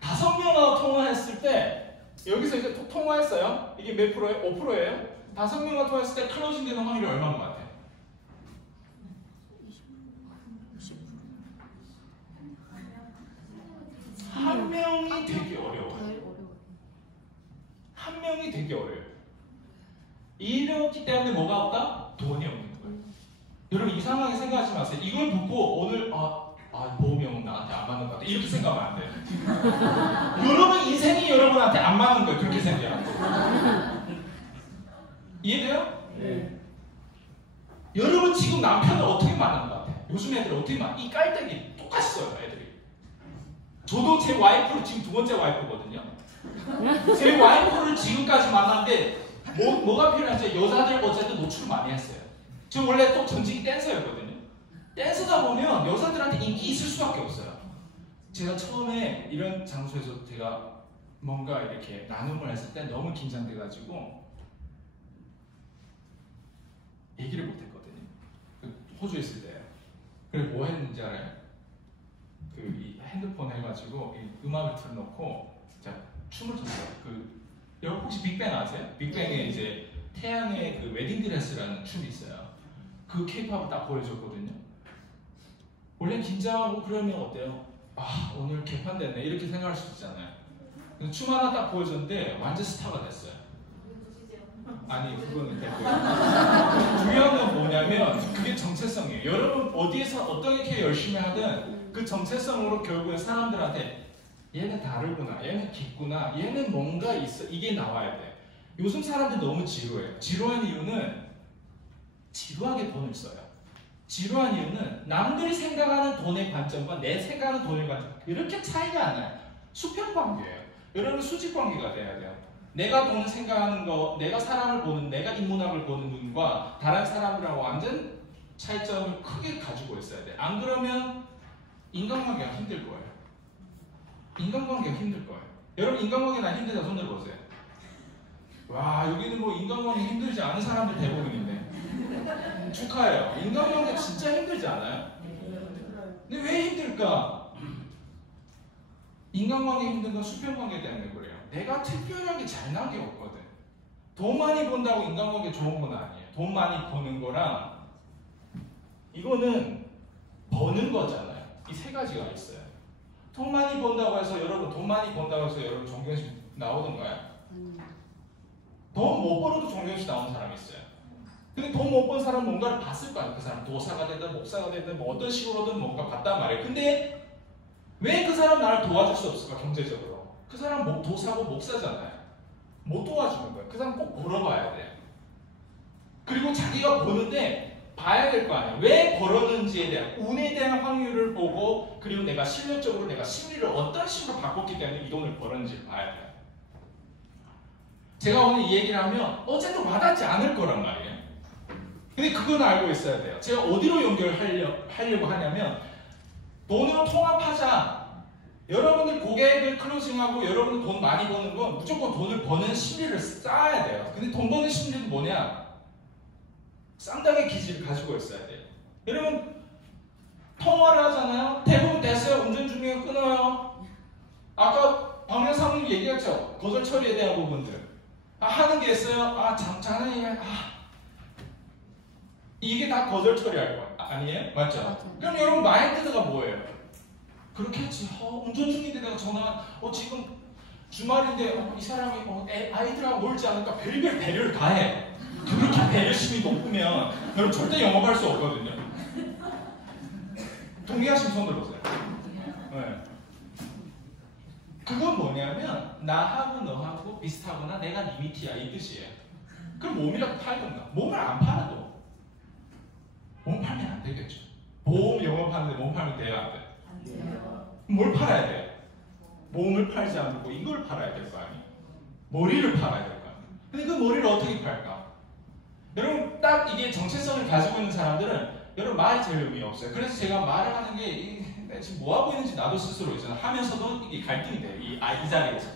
5명하고 통화했을 때 여기서 이제 통화했어요. 이게 몇 프로예요? 5%예요? 5명하고 통화했을 때 클로징 되는 확률이 얼마인 것 같아요? 한 명이 되게 어려워요. 한 명이 되게 어려워요. 이렇기 때문에 뭐가 없다? 돈이 없는 거예요. 여러분 이상하게 생각하지 마세요. 이걸 듣고 오늘 보험형은 나한테 안 맞는 것 같아. 이렇게 생각하면 안 돼요. 여러분 인생이 여러분한테 안 맞는 거예요. 그렇게 생각하면 돼요. 이해돼요? 네. 여러분 지금 남편을 어떻게 만난 것 같아요? 요즘 애들 어떻게 만나? 이 깔때기 똑같이 써요 애들이. 저도 제 와이프를 지금 2번째 와이프거든요. 제 와이프를 지금까지 만났는데 뭐가 필요한지 여자들 어쨌든 노출 많이 했어요. 저 원래 또 전직이 댄서였거든요. 댄서다 보면 여자들한테 인기 있을 수밖에 없어요. 제가 처음에 이런 장소에서 제가 뭔가 이렇게 나눔을 했을 때 너무 긴장돼가지고 얘기를 못했거든요. 호주에 있을 때요. 그래서 뭐 했는지 알아요? 이 핸드폰 해가지고 이 음악을 틀어놓고 제가 춤을 췄어요. 여러분 혹시 빅뱅 아세요? 빅뱅에 이제 태양의 그 웨딩드레스라는 춤이 있어요. 그 케이팝을 딱 보여줬거든요. 원래 긴장하고 그러면 어때요? 오늘 개판됐네 이렇게 생각할 수 있잖아요. 춤 하나 딱 보여줬는데 완전 스타가 됐어요. 아니 그거는 됐고요. 중요한 건 뭐냐면 그게 정체성이에요. 여러분 어디에서 어떻게 열심히 하든 그 정체성으로 결국엔 사람들한테 얘는 다르구나, 얘는 깊구나, 얘는 뭔가 있어 이게 나와야 돼. 요즘 사람들 너무 지루해요. 지루한 이유는 지루하게 돈을 써요. 지루한 이유는 남들이 생각하는 돈의 관점과 내 생각하는 돈의 관점 이렇게 차이가 안 나요. 수평관계예요. 여러분 수직관계가 돼야 돼요. 내가 돈을 생각하는 거, 내가 사람을 보는, 내가 인문학을 보는 눈과 다른 사람들하고 완전 차이점을 크게 가지고 있어야 돼. 안 그러면 인간관계가 힘들 거예요. 인간관계가 힘들 거예요. 여러분 인간관계나 힘들다 손 들어보세요. 와 여기는 뭐 인간관계 힘들지 않은 사람들 대부분인데 축하해요. 인간관계 진짜 힘들지 않아요? 근데 왜 힘들까? 인간관계 힘든 건 수평관계 때문에 그래요. 내가 특별하게 잘난 게 없거든. 돈 많이 번다고 인간관계 좋은 건 아니에요. 돈 많이 버는 거랑 이거는 버는 거잖아요. 이 세 가지가 있어요. 돈 많이 번다고 해서 여러분 돈 많이 번다고 해서 여러분 종교식 나오던가요? 돈 못 벌어도 종교식 나오는 사람이 있어요. 근데 돈 못 번 사람은 뭔가를 봤을 거 아니에요. 그 사람 도사가 되든 목사가 되든 뭐 어떤 식으로든 뭔가 봤단 말이에요. 근데 왜 그 사람 나를 도와줄 수 없을까? 경제적으로. 그 사람 도사고 목사잖아요. 못 도와주는 거예요. 그 사람 꼭 벌어봐야 돼요. 그리고 자기가 버는데 봐야 될 거 아니에요. 왜 벌었는지에 대한 운에 대한 확률을 보고 그리고 내가 실력적으로 내가 심리를 어떤 식으로 바꿨기 때문에 이 돈을 벌었는지를 봐야 돼요. 제가 오늘 이 얘기를 하면 어제도 와닿지 않을 거란 말이에요. 근데 그건 알고 있어야 돼요. 제가 어디로 연결하려고 하냐면 돈으로 통합하자. 여러분들 고객을 클로징하고 여러분들 돈 많이 버는 건 무조건 돈을 버는 심리를 쌓아야 돼요. 근데 돈 버는 심리는 뭐냐? 쌍당의 기질을 가지고 있어야 돼요. 여러분 통화를 하잖아요. 대부분 됐어요. 운전 중이면 끊어요. 아까 박명 사모님 얘기했죠. 거절 처리에 대한 부분들. 하는 게 있어요. 장난이에요. 이게 다 거절 처리할 거 아니에요? 맞죠? 그럼 여러분 마인드가 뭐예요? 그렇겠지. 운전 중인데 내가 전화 지금 주말인데 이 사람이 아이들하고 놀지 않을까 별별 배려를 다 해. 그렇게 배려심이 높으면 여러분 절대 영업할 수 없거든요. 동의하시면 손 들어보세요. 네. 그건 뭐냐면 나하고 너하고 비슷하거나 내가 리미티야 이 뜻이에요. 그럼 몸이라도 팔던가. 몸을 안 팔아도 몸 팔면 안 되겠죠. 보험 영업하는데 몸 팔면 돼요 안 돼요? 안 돼요. 뭘 팔아야 돼요? 몸을 팔지 않고 이걸 팔아야 될 거 아니에요? 머리를 팔아야 될 거 아니에요? 근데 그 머리를 어떻게 팔까? 여러분 딱 이게 정체성을 가지고 있는 사람들은 여러분 말이 제일 의미 없어요. 그래서 제가 말을 하는 게 지금 뭐 하고 있는지 나도 스스로 있잖아. 하면서도 이게 갈등이 돼요. 이 자리에서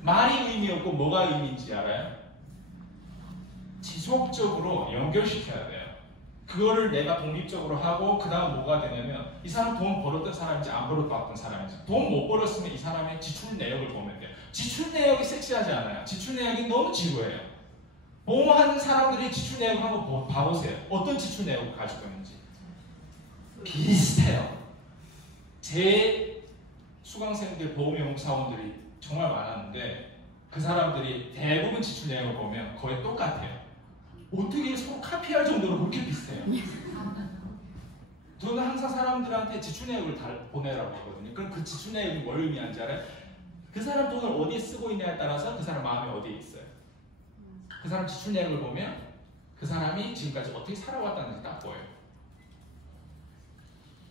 말이 의미 없고 뭐가 의미인지 알아요? 지속적으로 연결시켜야 돼요. 그거를 내가 독립적으로 하고 그 다음 뭐가 되냐면 이 사람 돈 벌었던 사람인지 안 벌었던 사람인지 돈 못 벌었으면 이 사람의 지출 내역을 보면 돼요. 지출 내역이 섹시하지 않아요. 지출 내역이 너무 지루해요. 보험하는 사람들이 지출 내역을 한번 봐보세요. 어떤 지출 내역을 가지고 있는지 비슷해요. 제 수강생들 보험영업 사원들이 정말 많았는데 그 사람들이 대부분 지출 내역을 보면 거의 똑같아요. 어떻게 서로 카피할 정도로 그렇게 비슷해요. 저는 항상 사람들한테 지출 내역을 다 보내라고 하거든요. 그럼 그 지출 내역이 뭘 의미하는지 알아요? 그 사람 돈을 어디에 쓰고 있냐에 따라서 그 사람 마음이 어디에 있어요. 그 사람 지출 내역을 보면 그 사람이 지금까지 어떻게 살아왔다는 게 딱 보여요.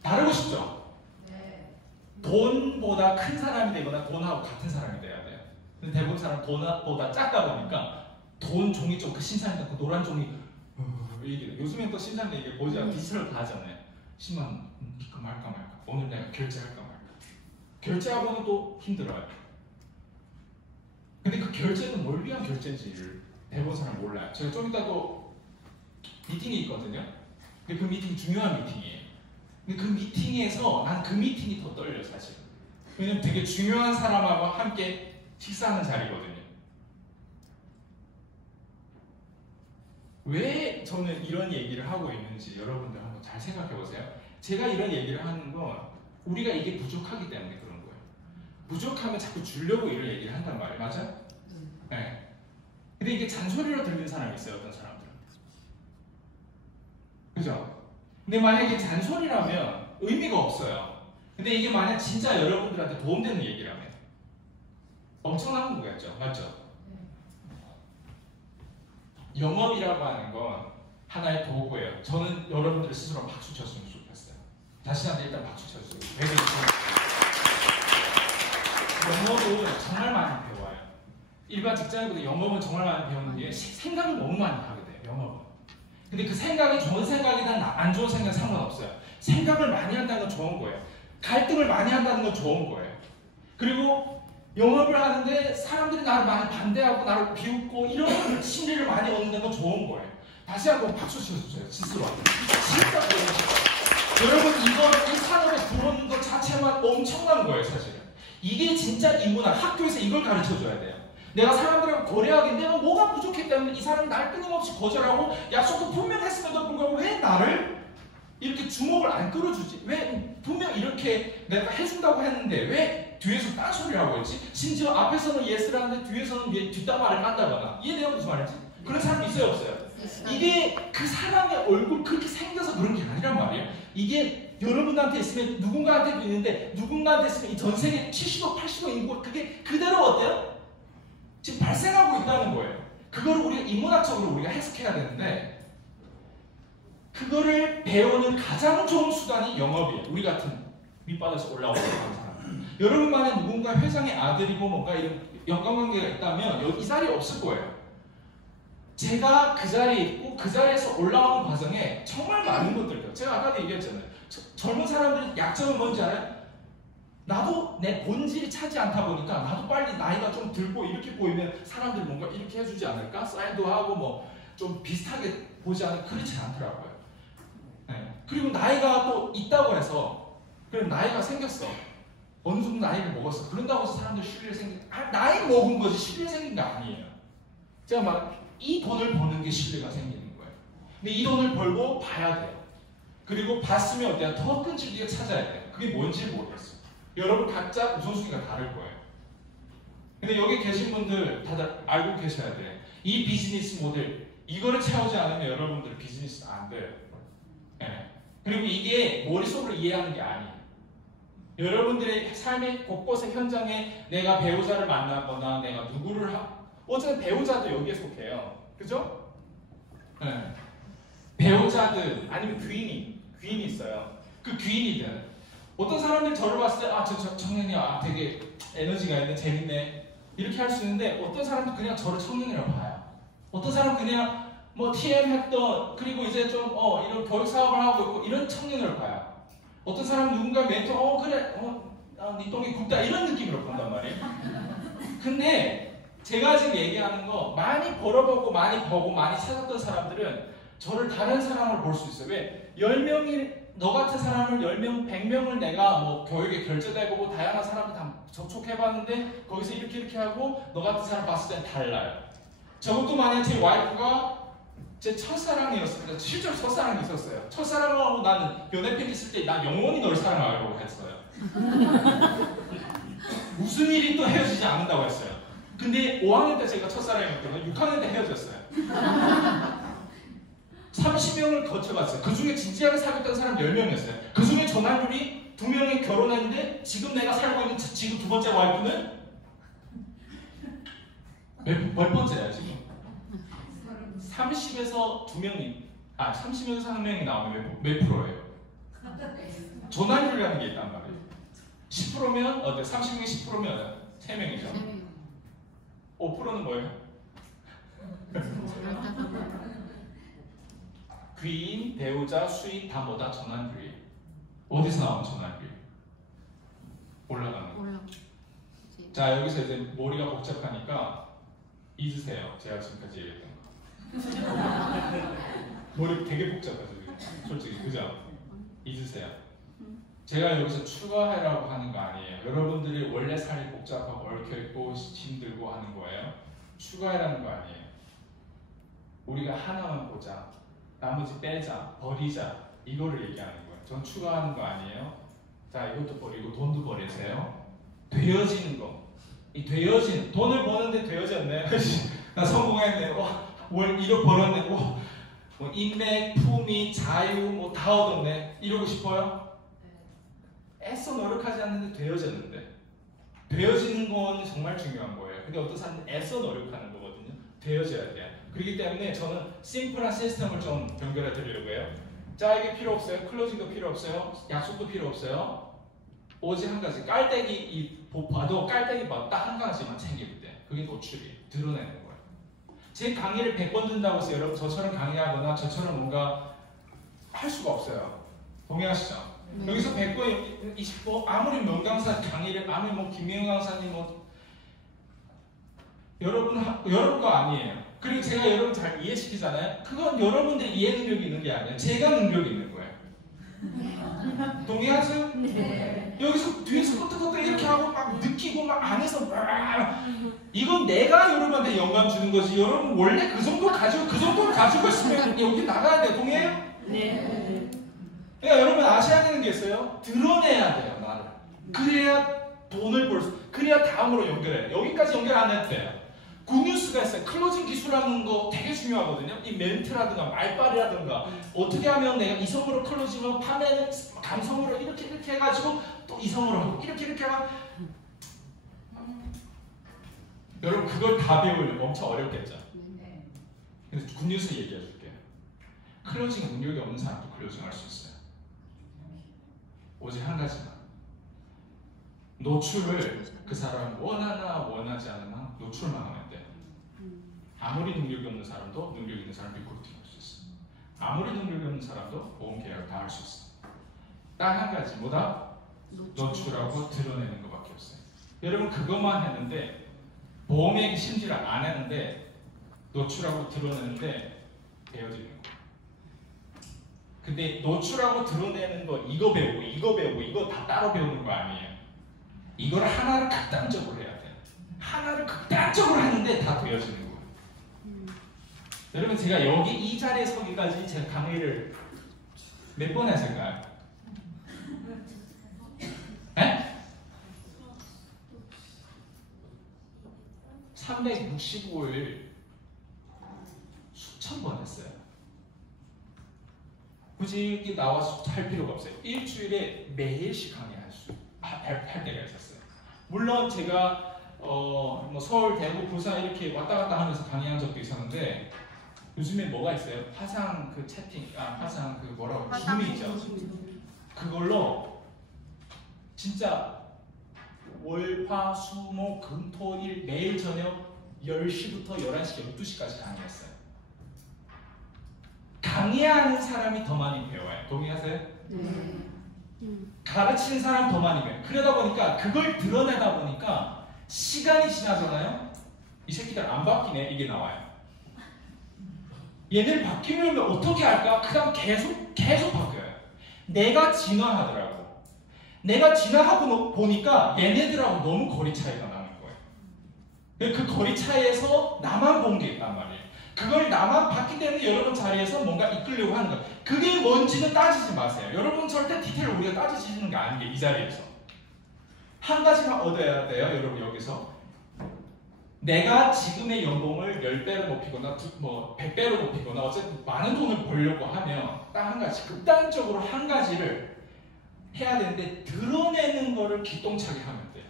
다르고 싶죠? 네. 돈보다 큰 사람이 되거나 돈하고 같은 사람이 돼야 돼요. 근데 대부분 사람 돈보다 작다 보니까 돈 종이 좀 그 신상이 그 노란 종이 이게 요즘엔 또 신상인데 이게 보지 않고 디지털로 다 하잖아요. 10만 원 이거 말까 오늘 내가 결제할까 말까. 결제하고는 또 힘들어요. 근데 그 결제는 뭘 위한 결제인지를 대부분 사람 몰라요. 제가 좀 이따 또 미팅이 있거든요. 근데 그 미팅이 중요한 미팅이에요. 근데 그 미팅에서 난 그 미팅이 더 떨려 사실. 왜냐면 되게 중요한 사람하고 함께 식사하는 자리거든요. 왜 저는 이런 얘기를 하고 있는지 여러분들 한번 잘 생각해 보세요. 제가 이런 얘기를 하는 건 우리가 이게 부족하기 때문에 그런 거예요. 부족하면 자꾸 주려고 이런 얘기를 한단 말이에요. 맞아요? 네. 근데 이게 잔소리로 들리는 사람이 있어요. 어떤 사람들은. 그죠? 근데 만약에 잔소리라면 의미가 없어요. 근데 이게 만약 진짜 여러분들한테 도움되는 얘기라면 엄청난 거겠죠. 맞죠? 영업이라고 하는 건 하나의 도구예요. 저는 여러분들 스스로 박수 쳤으면 좋겠어요. 자신한테 일단 박수 쳤어요. 영업은 정말 많이 배워요. 일반 직장인보다 영업은 정말 많이 배우는 게 생각을 너무 많이 하게 돼요. 영업은. 근데 그 생각이 좋은 생각이든 안 좋은 생각은 상관없어요. 생각을 많이 한다는 건 좋은 거예요. 갈등을 많이 한다는 건 좋은 거예요. 그리고 영업을 하는데 사람들이 나를 많이 반대하고 나를 비웃고 이런 심리를 많이 얻는 건 좋은 거예요. 다시 한번 박수 쳐주세요. 스스로. 진짜 그래요. 여러분 이 산업에 들어오는 것 자체만 엄청난 거예요. 사실은. 이게 진짜 인문학. 학교에서 이걸 가르쳐줘야 돼요. 내가 사람들하고 거래하기 내가 뭐가 부족했기 때문에 이 사람이 날 끊임없이 거절하고 약속도 분명했음에도 불구하고 왜 나를 이렇게 주목을 안 끌어주지? 왜 분명 이렇게 내가 해준다고 했는데 왜 뒤에서 딴소리를 하고 있지? 심지어 앞에서는 예스를 하는데 뒤에서는 뒷담화를 깐다거나. 이해돼요? 무슨 말인지? 그런 사람이 있어요? 없어요? 이게 그 사람의 얼굴 그렇게 생겨서 그런 게 아니란 말이에요. 이게 여러분한테 있으면 누군가한테도 있는데 누군가한테 있으면 이 전 세계 70억, 80억 인구가 그게 그대로 어때요? 지금 발생하고 있다는 거예요. 그거를 우리가 인문학적으로 우리가 해석해야 되는데 그거를 배우는 가장 좋은 수단이 영업이에요. 우리 같은 밑바닥에서 올라오는 사람. 여러분만의 누군가 회장의 아들이고 뭔가 이런 연관관계가 있다면 이 자리에 없을 거예요. 제가 그 자리에 있고 그 자리에서 올라오는 과정에 정말 많은 것들 제가 아까도 얘기했잖아요. 젊은 사람들의 약점은 뭔지 알아요? 나도 내 본질이 차지 않다 보니까 나도 빨리 나이가 좀 들고 이렇게 보이면 사람들이 뭔가 이렇게 해주지 않을까? 사인도 하고 뭐 좀 비슷하게 보지 않을까? 그렇지 않더라고요. 네. 그리고 나이가 또 있다고 해서 그럼 나이가 생겼어. 어느 정도 나이를 먹었어. 그런다고 해서 사람들 신뢰를 나이 먹은 거지 신뢰 생긴 게 아니에요. 제가 막 이 돈을 버는 게 신뢰가 생기는 거예요. 근데 이 돈을 벌고 봐야 돼요. 그리고 봤으면 어때요? 더 끈질기게 찾아야 돼요. 그게 뭔지 모르겠어요. 여러분 각자 우선순위가 다를 거예요. 근데 여기 계신 분들 다들 알고 계셔야 돼요. 이 비즈니스 모델 이거를 채우지 않으면 여러분들 비즈니스 안 돼요. 네. 그리고 이게 머릿속으로 이해하는 게 아니에요. 여러분들의 삶의 곳곳의 현장에 내가 배우자를 만나거나 내가 누구를 어쨌든 배우자도 여기에 속해요. 그죠? 네. 배우자들 아니면 귀인이 있어요. 그 귀인이든 어떤 사람들이 저를 봤을 때 저 청년이 되게 에너지가 있네 재밌네 이렇게 할 수 있는데 어떤 사람은 그냥 저를 청년이라고 봐요. 어떤 사람은 그냥 뭐 TM 했던 그리고 이제 좀 이런 교육 사업을 하고 있고 이런 청년을 봐요. 어떤 사람은 누군가 멘토 그래 네 똥이 굵다 이런 느낌으로 본단 말이에요. 근데 제가 지금 얘기하는 거 많이 벌어보고 많이 보고 많이 찾았던 사람들은 저를 다른 사람으로 볼 수 있어요. 왜? 10명이 너 같은 사람을 10명, 100명을 내가 뭐 교육에 결제되고 다양한 사람들 다 접촉해봤는데 거기서 이렇게 하고 너 같은 사람 봤을 땐 달라요. 저것도 만약에 제 와이프가 제 첫사랑이었습니다. 실제로 첫사랑이 있었어요. 첫사랑하고 나는 연애팬 있을 때 난 영원히 널 사랑하려고 했어요. 무슨 일이 또 헤어지지 않는다고 했어요. 근데 5학년 때 제가 첫사랑이었거든요. 6학년 때 헤어졌어요. 30명을 거쳐갔어요. 그 중에 진지하게 사귀었던 사람 10명이었어요. 그 중에 전환율이 2명이 결혼했는데 지금 내가 살고 있는 지금 두 번째 와이프는 몇 번째야 지금? 30에서 2명이 30에서 1명이 나오면 몇 프로예요? 전환율이라는 게 있단 말이에요. 10%면 어때? 30명이 10%면 3명이죠. 5%는 뭐예요? 귀인, 배우자, 수입 다 뭐다? 전환율이. 어디서 나오는 전환율이? 올라가는 거. 자 여기서 이제 머리가 복잡하니까 잊으세요. 제가 지금까지 얘기했던 거. 머리 되게 복잡하죠 솔직히 그죠? 잊으세요. 제가 여기서 추가해라고 하는 거 아니에요. 여러분들이 원래 살이 복잡하고 얽혀있고 힘들고 하는 거예요. 추가해라는 거 아니에요. 우리가 하나만 보자. 나머지 빼자. 버리자. 이거를 얘기하는 거예요. 전 추가하는 거 아니에요. 자 이것도 버리고 돈도 버리세요. 되어지는 거. 이 되어진 돈을 버는데 되어졌네. 나 성공했네. 월 1억 벌었네. 뭐 인맥, 품위, 자유 뭐 다 얻었네. 이러고 싶어요? 애써 노력하지 않는데 되어졌는데 되어지는 건 정말 중요한 거예요. 근데 어떤 사람은 애써 노력하는 거거든요. 되어져야 돼요. 그렇기 때문에 저는 심플한 시스템을 좀 연결해 드리려고 해요. 자 이게 필요 없어요. 클로징도 필요 없어요. 약속도 필요 없어요. 오직 한 가지 깔때기 봐도 깔때기 봐도 딱 한 가지만 챙기면 돼. 그게 노출이 드러내는 거예요. 제 강의를 100번 듣는다고 해서 여러분 저처럼 강의하거나 저처럼 뭔가 할 수가 없어요. 동의하시죠? 네. 여기서 100번, 20번 아무리 명강사 강의를 아무리 뭐 김명호 강사님 뭐 여러분 거 아니에요. 그리고 제가 여러분 잘 이해시키잖아요. 그건 여러분들이 이해 능력이 있는 게 아니에요. 제가 능력이 있는 거예요. 동의하세요? 네. 여기서 뒤에서 끄떡끄떡 이렇게 하고 막 느끼고 막 안에서 막 이건 내가 여러분한테 영감 주는 거지. 여러분 원래 그 정도 가지고 그 정도를 가지고 있으면 여기 나가야 돼. 동의해요? 네. 그러니까 여러분 아셔야 되는 게 있어요. 드러내야 돼요, 나를. 그래야 돈을 벌 수, 그래야 다음으로 연결해. 여기까지 연결 안 해도 돼요. 굿뉴스가 있어요. 클로징 기술하는 거 되게 중요하거든요. 이 멘트라든가 말빨이라든가 어떻게 하면 내가 이성으로 클로징을 판매는 감성으로 이렇게 해가지고 또 이성으로 하고 이렇게 하고 여러분 그걸 다 배우려면 엄청 어렵겠죠. 네. 그래서 굿뉴스 얘기해 줄게요. 클로징 능력이 없는 사람도 클로징 할 수 있어요. 오직 한 가지만. 노출을 그 사람이 원하나 원하지 않으나 노출만 하면 돼요. 아무리 능력이 없는 사람도 능력 있는 사람 리크루팅 할 수 있어요. 아무리 능력이 없는 사람도 보험 계약을 다 할 수 있어요. 딱 한 가지 뭐다? 노출하고 드러내는 것밖에 없어요. 여러분 그것만 했는데 보험액 심지를 안 했는데 노출하고 드러내는데 되어지는 거예요. 근데 노출하고 드러내는 거 이거 배우고 이거 다 따로 배우는 거 아니에요. 이걸 하나를 극단적으로 해야 돼요. 하나를 극단적으로 하는데 다 되어지는 거예요. 여러분 제가 여기 이 자리에 서기까지 제가 강의를 몇 번 했을까요? 네? 365일 수천 번 했어요. 굳이 이렇게 나와서 할 필요가 없어요. 일주일에 매일씩 강의할 때가 있었어요. 물론 제가 뭐 서울, 대구, 부산 이렇게 왔다 갔다 하면서 강의한 적도 있었는데 요즘에 뭐가 있어요? 화상 그 채팅, 화상 그 뭐라고 줌이 있죠. 그걸로 진짜 월, 화, 수, 목, 금, 토, 일 매일 저녁 10시부터 11시, 12시까지 강의했어요. 강의하는 사람이 더 많이 배워요. 동의하세요? 네. 가르치는 사람 더 많이 배워요. 그러다 보니까 그걸 드러내다 보니까 시간이 지나잖아요. 이 새끼들 안 바뀌네 이게 나와요. 얘네를 바뀌려면 어떻게 할까? 그 다음 계속 바뀌어요. 내가 진화하더라고. 내가 진화하고 보니까 얘네들하고 너무 거리 차이가 나는 거예요. 그 거리 차이에서 나만 본 게 있단 말이에요. 그걸 나만 봤기 때문에 여러분 자리에서 뭔가 이끌려고 하는 거예요. 그게 뭔지는 따지지 마세요. 여러분 절대 디테일 우리가 따지시는 게 아닌 게 이 자리에서. 한 가지만 얻어야 돼요. 여러분 여기서. 내가 지금의 연봉을 10배로 높이거나 100배로 높이거나 어쨌든 많은 돈을 벌려고 하면 딱 한 가지, 극단적으로 한 가지를 해야 되는데 드러내는 거를 기똥차게 하면 돼요.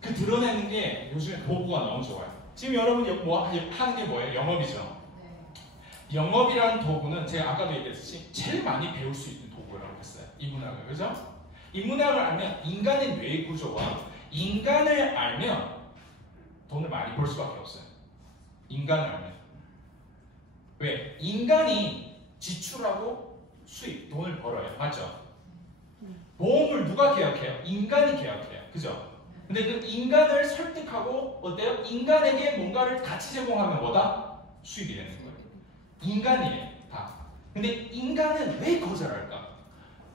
그 드러내는 게 요즘에 도구가 너무 좋아요. 지금 여러분 하는 게 뭐예요? 영업이죠. 영업이라는 도구는 제가 아까도 얘기했듯이 제일 많이 배울 수 있는 도구라고 했어요. 인문학을. 그죠? 인문학을 알면 인간의 뇌 구조와 인간을 알면 돈을 많이 벌 수밖에 없어요. 인간을 알면. 왜? 인간이 지출하고 수입, 돈을 벌어요. 맞죠? 보험을 누가 계약해요? 인간이 계약해요. 그죠? 근데 그 인간을 설득하고 어때요? 인간에게 뭔가를 같이 제공하면 뭐다? 수입이 되는 거예요. 인간이에요. 다. 근데 인간은 왜 거절할까?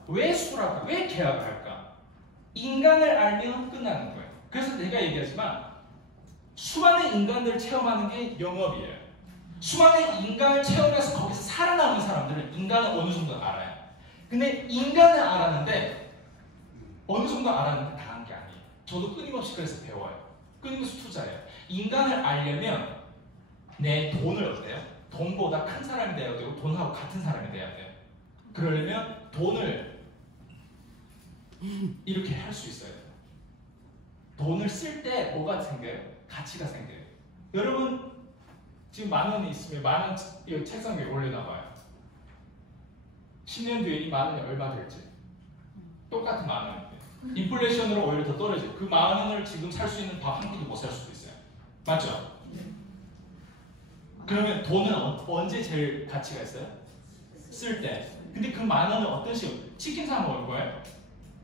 왜 수락할까? 왜 계약을 할까? 인간을 알면 끝나는 거예요. 그래서 내가 얘기하지만 수많은 인간들을 체험하는 게 영업이에요. 수많은 인간을 체험해서 거기서 살아남은 사람들은 인간은 어느 정도 알아요. 근데 인간을 알았는데 어느 정도 알았는데 다 한 게 아니에요. 저도 끊임없이 그래서 배워요. 끊임없이 투자해요. 인간을 알려면 내 돈을 어때요? 돈보다 큰 사람이 돼야 되고 돈하고 같은 사람이 돼야 돼요. 그러려면 돈을 이렇게 할 수 있어야 돼요. 돈을 쓸 때 뭐가 생겨요? 가치가 생겨요. 여러분 지금 10,000원이 있으면 10,000원 이 책상 위에 올려놔봐요. 10년 뒤에 이 10,000원이 얼마 될지 똑같은 10,000원인데 인플레이션으로 오히려 더 떨어져요. 그 10,000원을 지금 살 수 있는 밥 한 끼도 못 살 수도 있어요. 맞죠? 그러면 돈은 언제 제일 가치가 있어요? 쓸 때. 근데 그 10,000원은 어떤 식으로? 치킨 사 먹을 거예요?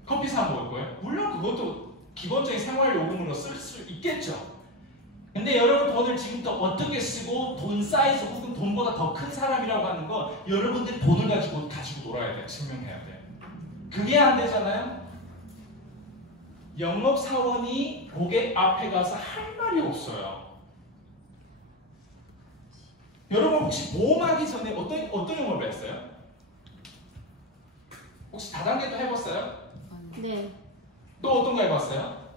커피 사 먹을 거예요? 물론 그것도 기본적인 생활 요금으로 쓸 수 있겠죠. 근데 여러분 돈을 지금부터 어떻게 쓰고 돈 사이즈 혹은 돈보다 더 큰 사람이라고 하는 건 여러분들이 돈을 가지고 놀아야 돼요. 증명해야 돼요. 그게 안 되잖아요. 영업사원이 고객 앞에 가서 할 말이 없어요. 여러분 혹시 보험하기 전에 어떤 영업을 했어요? 혹시 다단계도 해봤어요? 네. 또 어떤 거 해봤어요?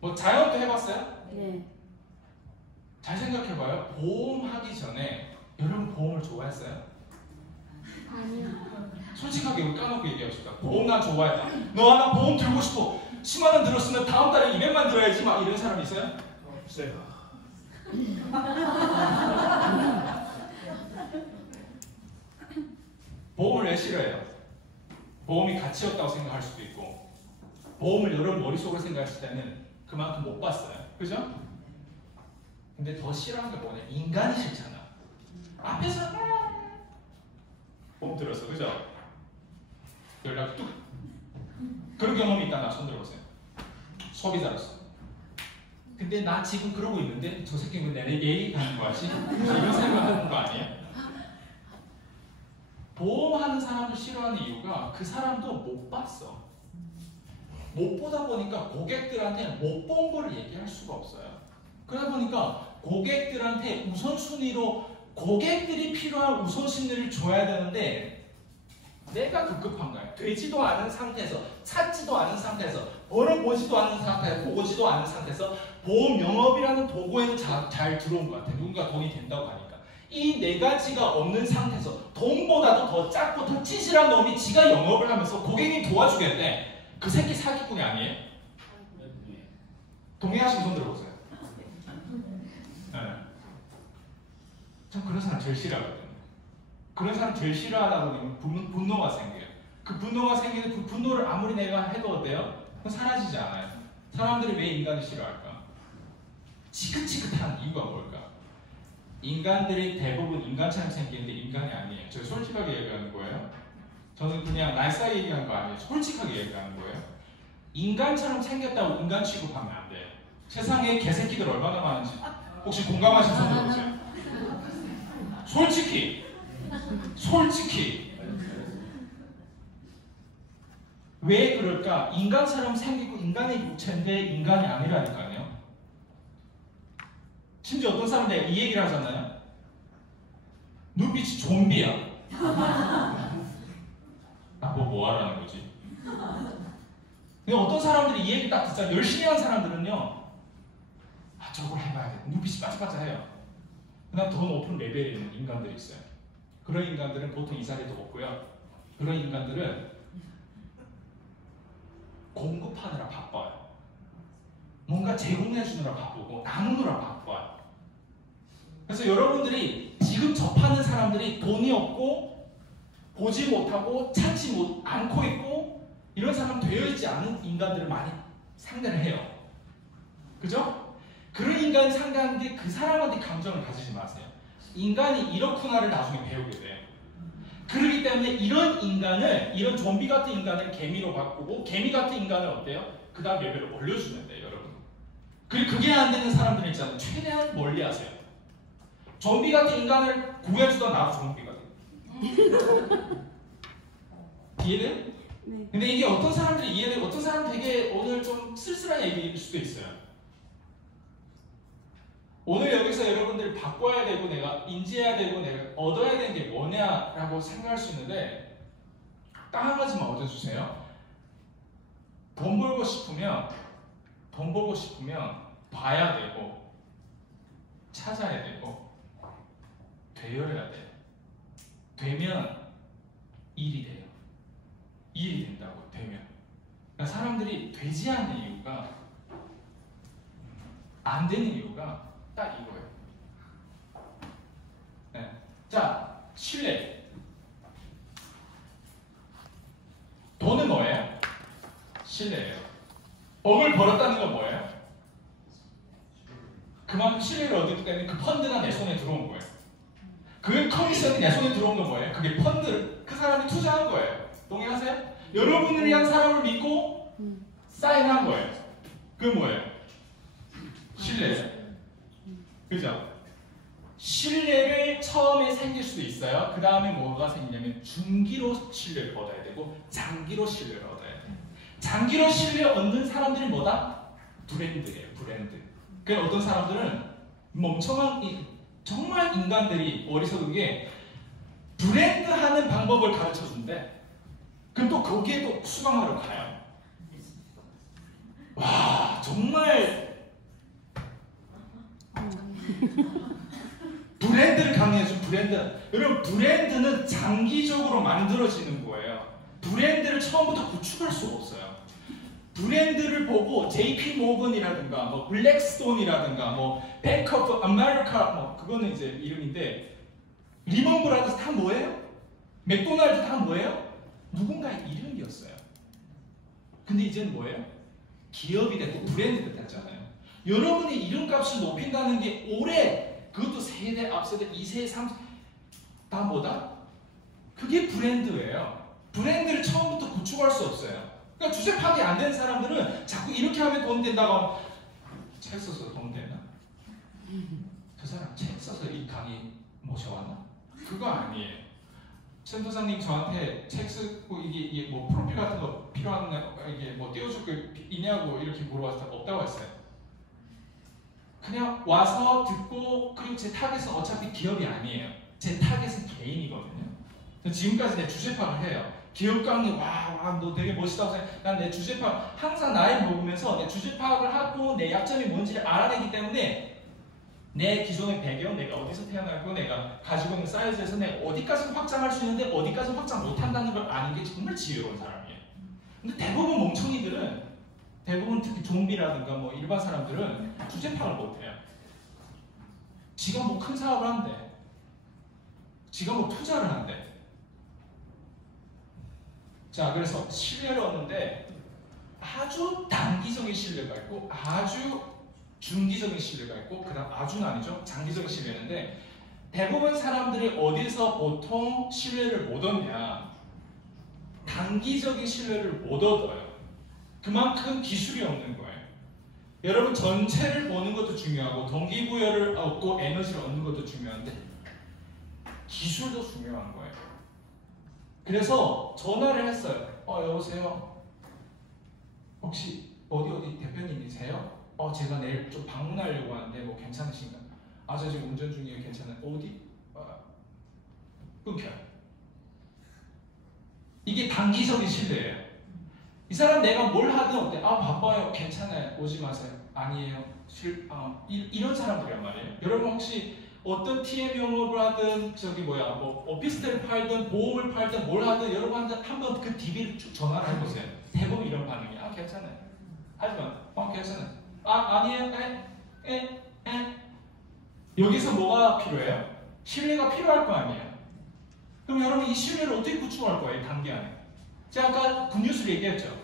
뭐 자영업도 해봤어요? 네. 잘 생각해봐요. 보험하기 전에 여러분 보험을 좋아했어요? 아니요. 솔직하게 이거 까놓고 얘기합시다. 보험 난 좋아했다. 너 하나 보험 들고 싶어. 10만 원 들었으면 다음 달에 200만 들어야지 막 이런 사람 있어요? 없어요. 보험을 왜 싫어해요? 보험이 가치 없다고 생각할 수도 있고 보험을 여러분 머릿속으로 생각했을 때는 그만큼 못 봤어요. 그죠? 근데 더 싫어하는 게 뭐냐? 인간이 싫잖아. 앞에서 보험 들었어. 그죠? 연락 뚝. 그런 경험이 있다. 나 손 들어보세요. 소비자로서. 근데 나 지금 그러고 있는데 저 새끼는 내내 얘기하는 거 같지? 이런 생각하는 거 아니에요? 보험하는 사람을 싫어하는 이유가 그 사람도 못 봤어. 못 보다 보니까 고객들한테 못 본 거를 얘기할 수가 없어요. 그러다 보니까 고객들한테 우선순위로 고객들이 필요한 우선순위를 줘야 되는데 내가 급급한가요? 되지도 않은 상태에서 찾지도 않은 상태에서 벌어보지도 않은 상태에서 보지도 않은 상태에서 보험 영업이라는 도구에는 잘 들어온 것 같아요. 누군가 돈이 된다고 하니까 이 네 가지가 없는 상태에서 돈보다도 더 작고 더 찌질한 놈이 지가 영업을 하면서 고객님 도와주겠대. 그 새끼 사기꾼이 아니에요? 동의하시면 손 들어보세요. 네. 전 그런 사람 제일 싫어하거든요. 그런 사람 제일 싫어하다 보면 분노가 생겨요. 그 분노가 생기는 그 분노를 아무리 내가 해도 어때요? 그건 사라지지 않아요. 사람들이 왜 인간을 싫어할까? 지긋지긋한 이유가 뭘까? 인간들이 대부분 인간처럼 생기는데 인간이 아니에요. 제가 솔직하게 얘기하는 거예요. 저는 그냥 날싸게 얘기하는 거 아니에요. 솔직하게 얘기하는 거예요. 인간처럼 생겼다고 인간 취급하면 안 돼요. 세상에 개새끼들 얼마나 많은지 혹시 공감하시는 분 들어보세요. 솔직히 왜 그럴까? 인간처럼 생기고 인간의 육체인데 인간이 아니라니까요. 심지어 어떤 사람들 이 얘기를 하잖아요. 눈빛이 좀비야. 나보고 뭐 하라는 거지? 근데 어떤 사람들이 이 얘기 딱 듣자 열심히 하는 사람들은요, 아 저걸 해봐야 돼. 눈빛이 반짝반짝해요. 그다음 더 높은 레벨에 있는 인간들이 있어요. 그런 인간들은 보통 이 자리도 없고요. 그런 인간들은 공급하느라 바빠요. 뭔가 제공해주느라 바쁘고 나누느라 바빠요. 그래서 여러분들이 지금 접하는 사람들이 돈이 없고 보지 못하고 찾지 않고 있고 이런 사람 되어 있지 않은 인간들을 많이 상대를 해요. 그죠? 그런 인간 상대하는 게 그 사람한테 감정을 가지지 마세요. 인간이 이렇구나를 나중에 배우게 돼요. 그렇기 때문에 이런 좀비 같은 인간을 개미로 바꾸고 개미 같은 인간을 어때요? 그 다음 레벨을 올려주면 돼요, 여러분. 그리고 그게 안 되는 사람들 있잖아요. 최대한 멀리 하세요. 좀비 같은 인간을 구해주던 나도 좀비가 돼. 이해돼요? 네. 근데 이게 어떤 사람들이 이해되고 어떤 사람은 되게 오늘 좀 쓸쓸한 얘기일 수도 있어요. 오늘 여기서 여러분들 바꿔야 되고 내가 인지해야 되고 내가 얻어야 되는 게 뭐냐라고 생각할 수 있는데 딱 한 가지만 얻어주세요. 돈 벌고 싶으면 봐야 되고 찾아야 되고 되어야 돼요. 되면 일이 돼요. 일이 된다고 되면. 그러니까 사람들이 되지 않는 이유가 안 되는 이유가 딱 이거예요. 네. 자, 신뢰. 돈은 뭐예요? 신뢰예요. 법을 벌었다는 건 뭐예요? 그만큼 신뢰를 얻었기 때문에 그 펀드가 내 손에 들어온 거예요. 그 커미션이 내 손에 들어온 건 뭐예요? 그게 펀드, 그 사람이 투자한 거예요. 동의하세요? 여러분을 위한 사람을 믿고 사인한 거예요. 그게 뭐예요? 신뢰죠. 그죠? 신뢰를 처음에 생길 수도 있어요. 그 다음에 뭐가 생기냐면 중기로 신뢰를 얻어야 되고 장기로 신뢰를 얻어야 돼요. 장기로 신뢰 얻는 사람들이 뭐다? 브랜드예요. 브랜드. 그러니까 어떤 사람들은 멍청한 정말 인간들이 어리석은 게 브랜드 하는 방법을 가르쳐 준대. 그럼 또 거기에도 수강하러 가요. 와 정말 브랜드를 강의해준 브랜드. 여러분 브랜드는 장기적으로 만들어지는 거예요. 브랜드를 처음부터 구축할 수가 없어요. 브랜드를 보고 JP 모건이라든가 뭐 블랙스톤이라든가 뭐 뱅크 오브 아메리카 뭐 그거는 이제 이름인데 리먼 브라더스 다 뭐예요? 맥도날드 다 뭐예요? 누군가의 이름이었어요. 근데 이제는 뭐예요? 기업이 됐고 브랜드가 됐잖아요. 여러분이 이름값을 높인다는 게 오래 그것도 세대, 앞세대, 2세, 3세 다 뭐다? 그게 브랜드예요. 브랜드를 처음부터 구축할 수 없어요. 그러니까 주제 파악이 안 되는 사람들은 자꾸 이렇게 하면 돈 된다고 하면 책 써서 돈 되나? 그 사람 책 써서 이 강의 모셔왔나? 그거 아니에요. 센터장님 저한테 책 쓰고 이게 뭐 프로필 같은 거 필요한 이게 뭐 띄워줄 거 있냐고 이렇게 물어봤을 때 없다고 했어요. 그냥 와서 듣고 그리고 제 타겟은 어차피 기업이 아니에요. 제 타겟은 개인이거든요. 지금까지 내 주제 파악을 해요. 기업 강의 너 되게 멋있다고 생각해. 난 내 주제 파악 항상 나이 먹으면서 내 주제 파악을 하고 내 약점이 뭔지를 알아내기 때문에 내 기존의 배경, 내가 어디서 태어났고 내가 가지고 있는 사이즈에서 내가 어디까지 확장할 수 있는데 어디까지 확장 못한다는 걸 아는 게 정말 지혜로운 사람이에요. 근데 대부분 멍청이들은 대부분 특히 좀비라든가 뭐 일반 사람들은 주제 파악을 못해요. 지가 뭐 큰 사업을 한대. 지가 뭐 투자를 한대. 자, 그래서 신뢰를 얻는데 아주 단기적인 신뢰가 있고 아주 중기적인 신뢰가 있고 그 다음 아주는 아니죠. 장기적인 신뢰인데 대부분 사람들이 어디서 보통 신뢰를 못 얻냐? 단기적인 신뢰를 못 얻어요. 그만큼 기술이 없는 거예요. 여러분 전체를 보는 것도 중요하고 동기부여를 얻고 에너지를 얻는 것도 중요한데 기술도 중요한 거예요. 그래서 전화를 했어요. 여보세요. 혹시 어디 대표님이세요? 제가 내일 좀 방문하려고 하는데 뭐 괜찮으신가요? 저 지금 운전 중이에요. 괜찮아요? 어디? 끊겨요. 이게 단기적인 신뢰예요. 이 사람 내가 뭘 하든 어때? 바빠요. 괜찮아요. 오지 마세요. 아니에요. 이런 사람들이란 말이에요. 여러분 혹시 어떤 TM 영업을 하든 뭐 오피스텔을 팔든 보험을 팔든 뭘 하든 여러분 한번 그 DB를 쭉 전화를 해보세요. 대부분 이런 반응이야. 괜찮아요. 하지만 괜찮아요. 아니에요. 여기서 뭐가 필요해요? 신뢰가 필요할 거 아니에요. 그럼 여러분 이 신뢰를 어떻게 구축할 거예요? 단기 안에. 제가 아까 굿뉴스를 얘기했죠.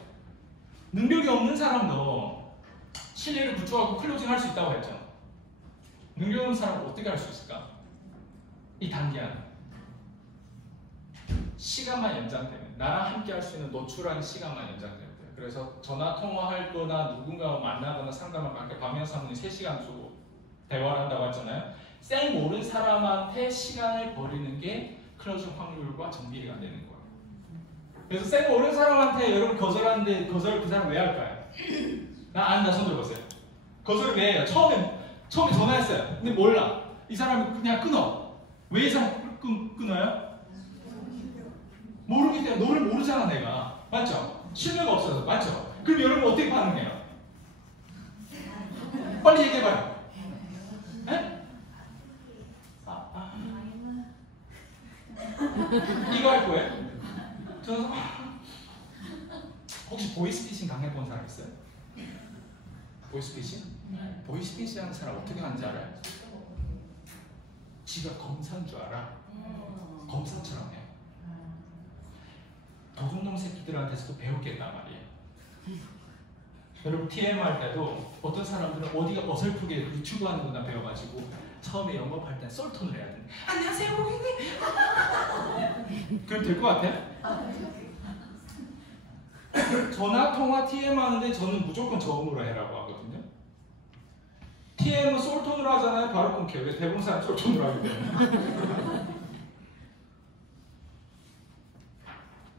능력이 없는 사람도 신뢰를 구축하고 클로징 할 수 있다고 했죠. 능력 없는 사람은 어떻게 할 수 있을까? 이 단기 안에. 시간만 연장되면 나랑 함께 할 수 있는 노출한 시간만 연장되면 돼요. 그래서 전화 통화할 거나 누군가와 만나거나 상담을 아까 박명 사모님 3시간 주고 대화를 한다고 했잖아요. 쌩 모르는 사람한테 시간을 버리는 게 클로징 확률과 정비례가 되는 거예요. 그래서 쌩 모르는 사람한테 여러분 거절하는데 거절을 그 사람 왜 할까요? 나 손 들어보세요. 거절을 왜 해요? 처음에 전화했어요. 근데 몰라. 이 사람이 그냥 끊어. 왜 이 사람 끊어요? 모르기 때문에. 너를 모르잖아 내가. 맞죠? 신뢰가 없어서. 맞죠? 그럼 여러분 어떻게 반응해요? 빨리 얘기해봐요. 네? 이거 할 거예요? 저는 혹시 보이스피싱 당해본 사람 있어요? 보이스피싱? 보이스피싱 하는 사람 어떻게 하는지 알아요? 지가 검사인 줄 알아. 검사처럼 해요. 도둑놈 새끼들한테서도 배웠겠단 말이에요. 여러분 TM할 때도 어떤 사람들은 어디가 어설프게 추구하는구나 배워가지고 처음에 영업할 때 썰톤을 해야 돼. 안녕하세요 고객님. 그럼 될 것 같아요? 전화 통화 TM 하는데 저는 무조건 저음으로 해라고 하거든요. TM은 솔톤으로 하잖아요. 바로 끊겨요. 왜 대부분 사람 솔톤으로 하기 때문에.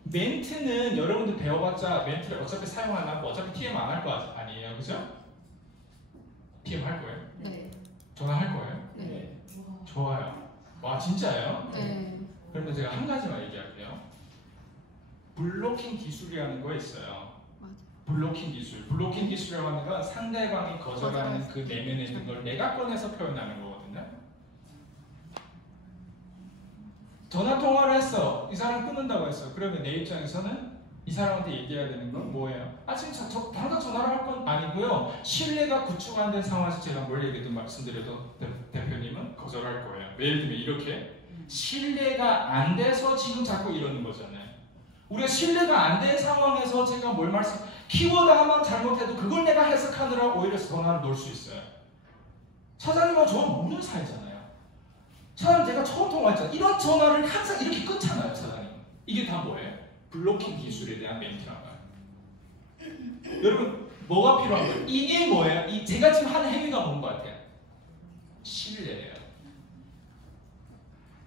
멘트는 여러분들 배워봤자 멘트를 어차피 사용 안 하고 어차피 TM 안 할 거 아니에요, 그죠? TM 할 거예요? 네. 전화 할 거예요? 네. 좋아요. 와 진짜예요? 네. 그러면 제가 한 가지만 얘기할게요. 블로킹 기술이라는 거 있어요. 맞아. 블로킹 기술. 블로킹 기술이라고 하는 건 상대방이 거절하는 그 내면에 있는 걸 내가 꺼내서 표현하는 거거든요. 전화 통화를 했어. 이 사람 끊는다고 했어. 그러면 내 입장에서는 이 사람한테 얘기해야 되는 건 뭐예요? 아 지금 저 당장 전화를 할 건 아니고요. 신뢰가 구축 안 된 상황에서 제가 뭘 얘기든 말씀드려도 대표님은 거절할 거예요. 예를 들면 이렇게 신뢰가 안 돼서 지금 자꾸 이러는 거잖아요. 우리가 신뢰가 안 된 상황에서 제가 뭘 키워드 하나만 잘못해도 그걸 내가 해석하느라 오히려 전화를 놓을 수 있어요. 사장님하고 저는 모르는 사이잖아요. 사장님 제가 처음 통화했잖아요. 이런 전화를 항상 이렇게 끊잖아요, 사장님. 이게 다 뭐예요? 블로킹 기술에 대한 멘트란 말이에요. 여러분 뭐가 필요한 거예요? 이게 뭐예요? 제가 지금 하는 행위가 뭔 것 같아요? 신뢰예요.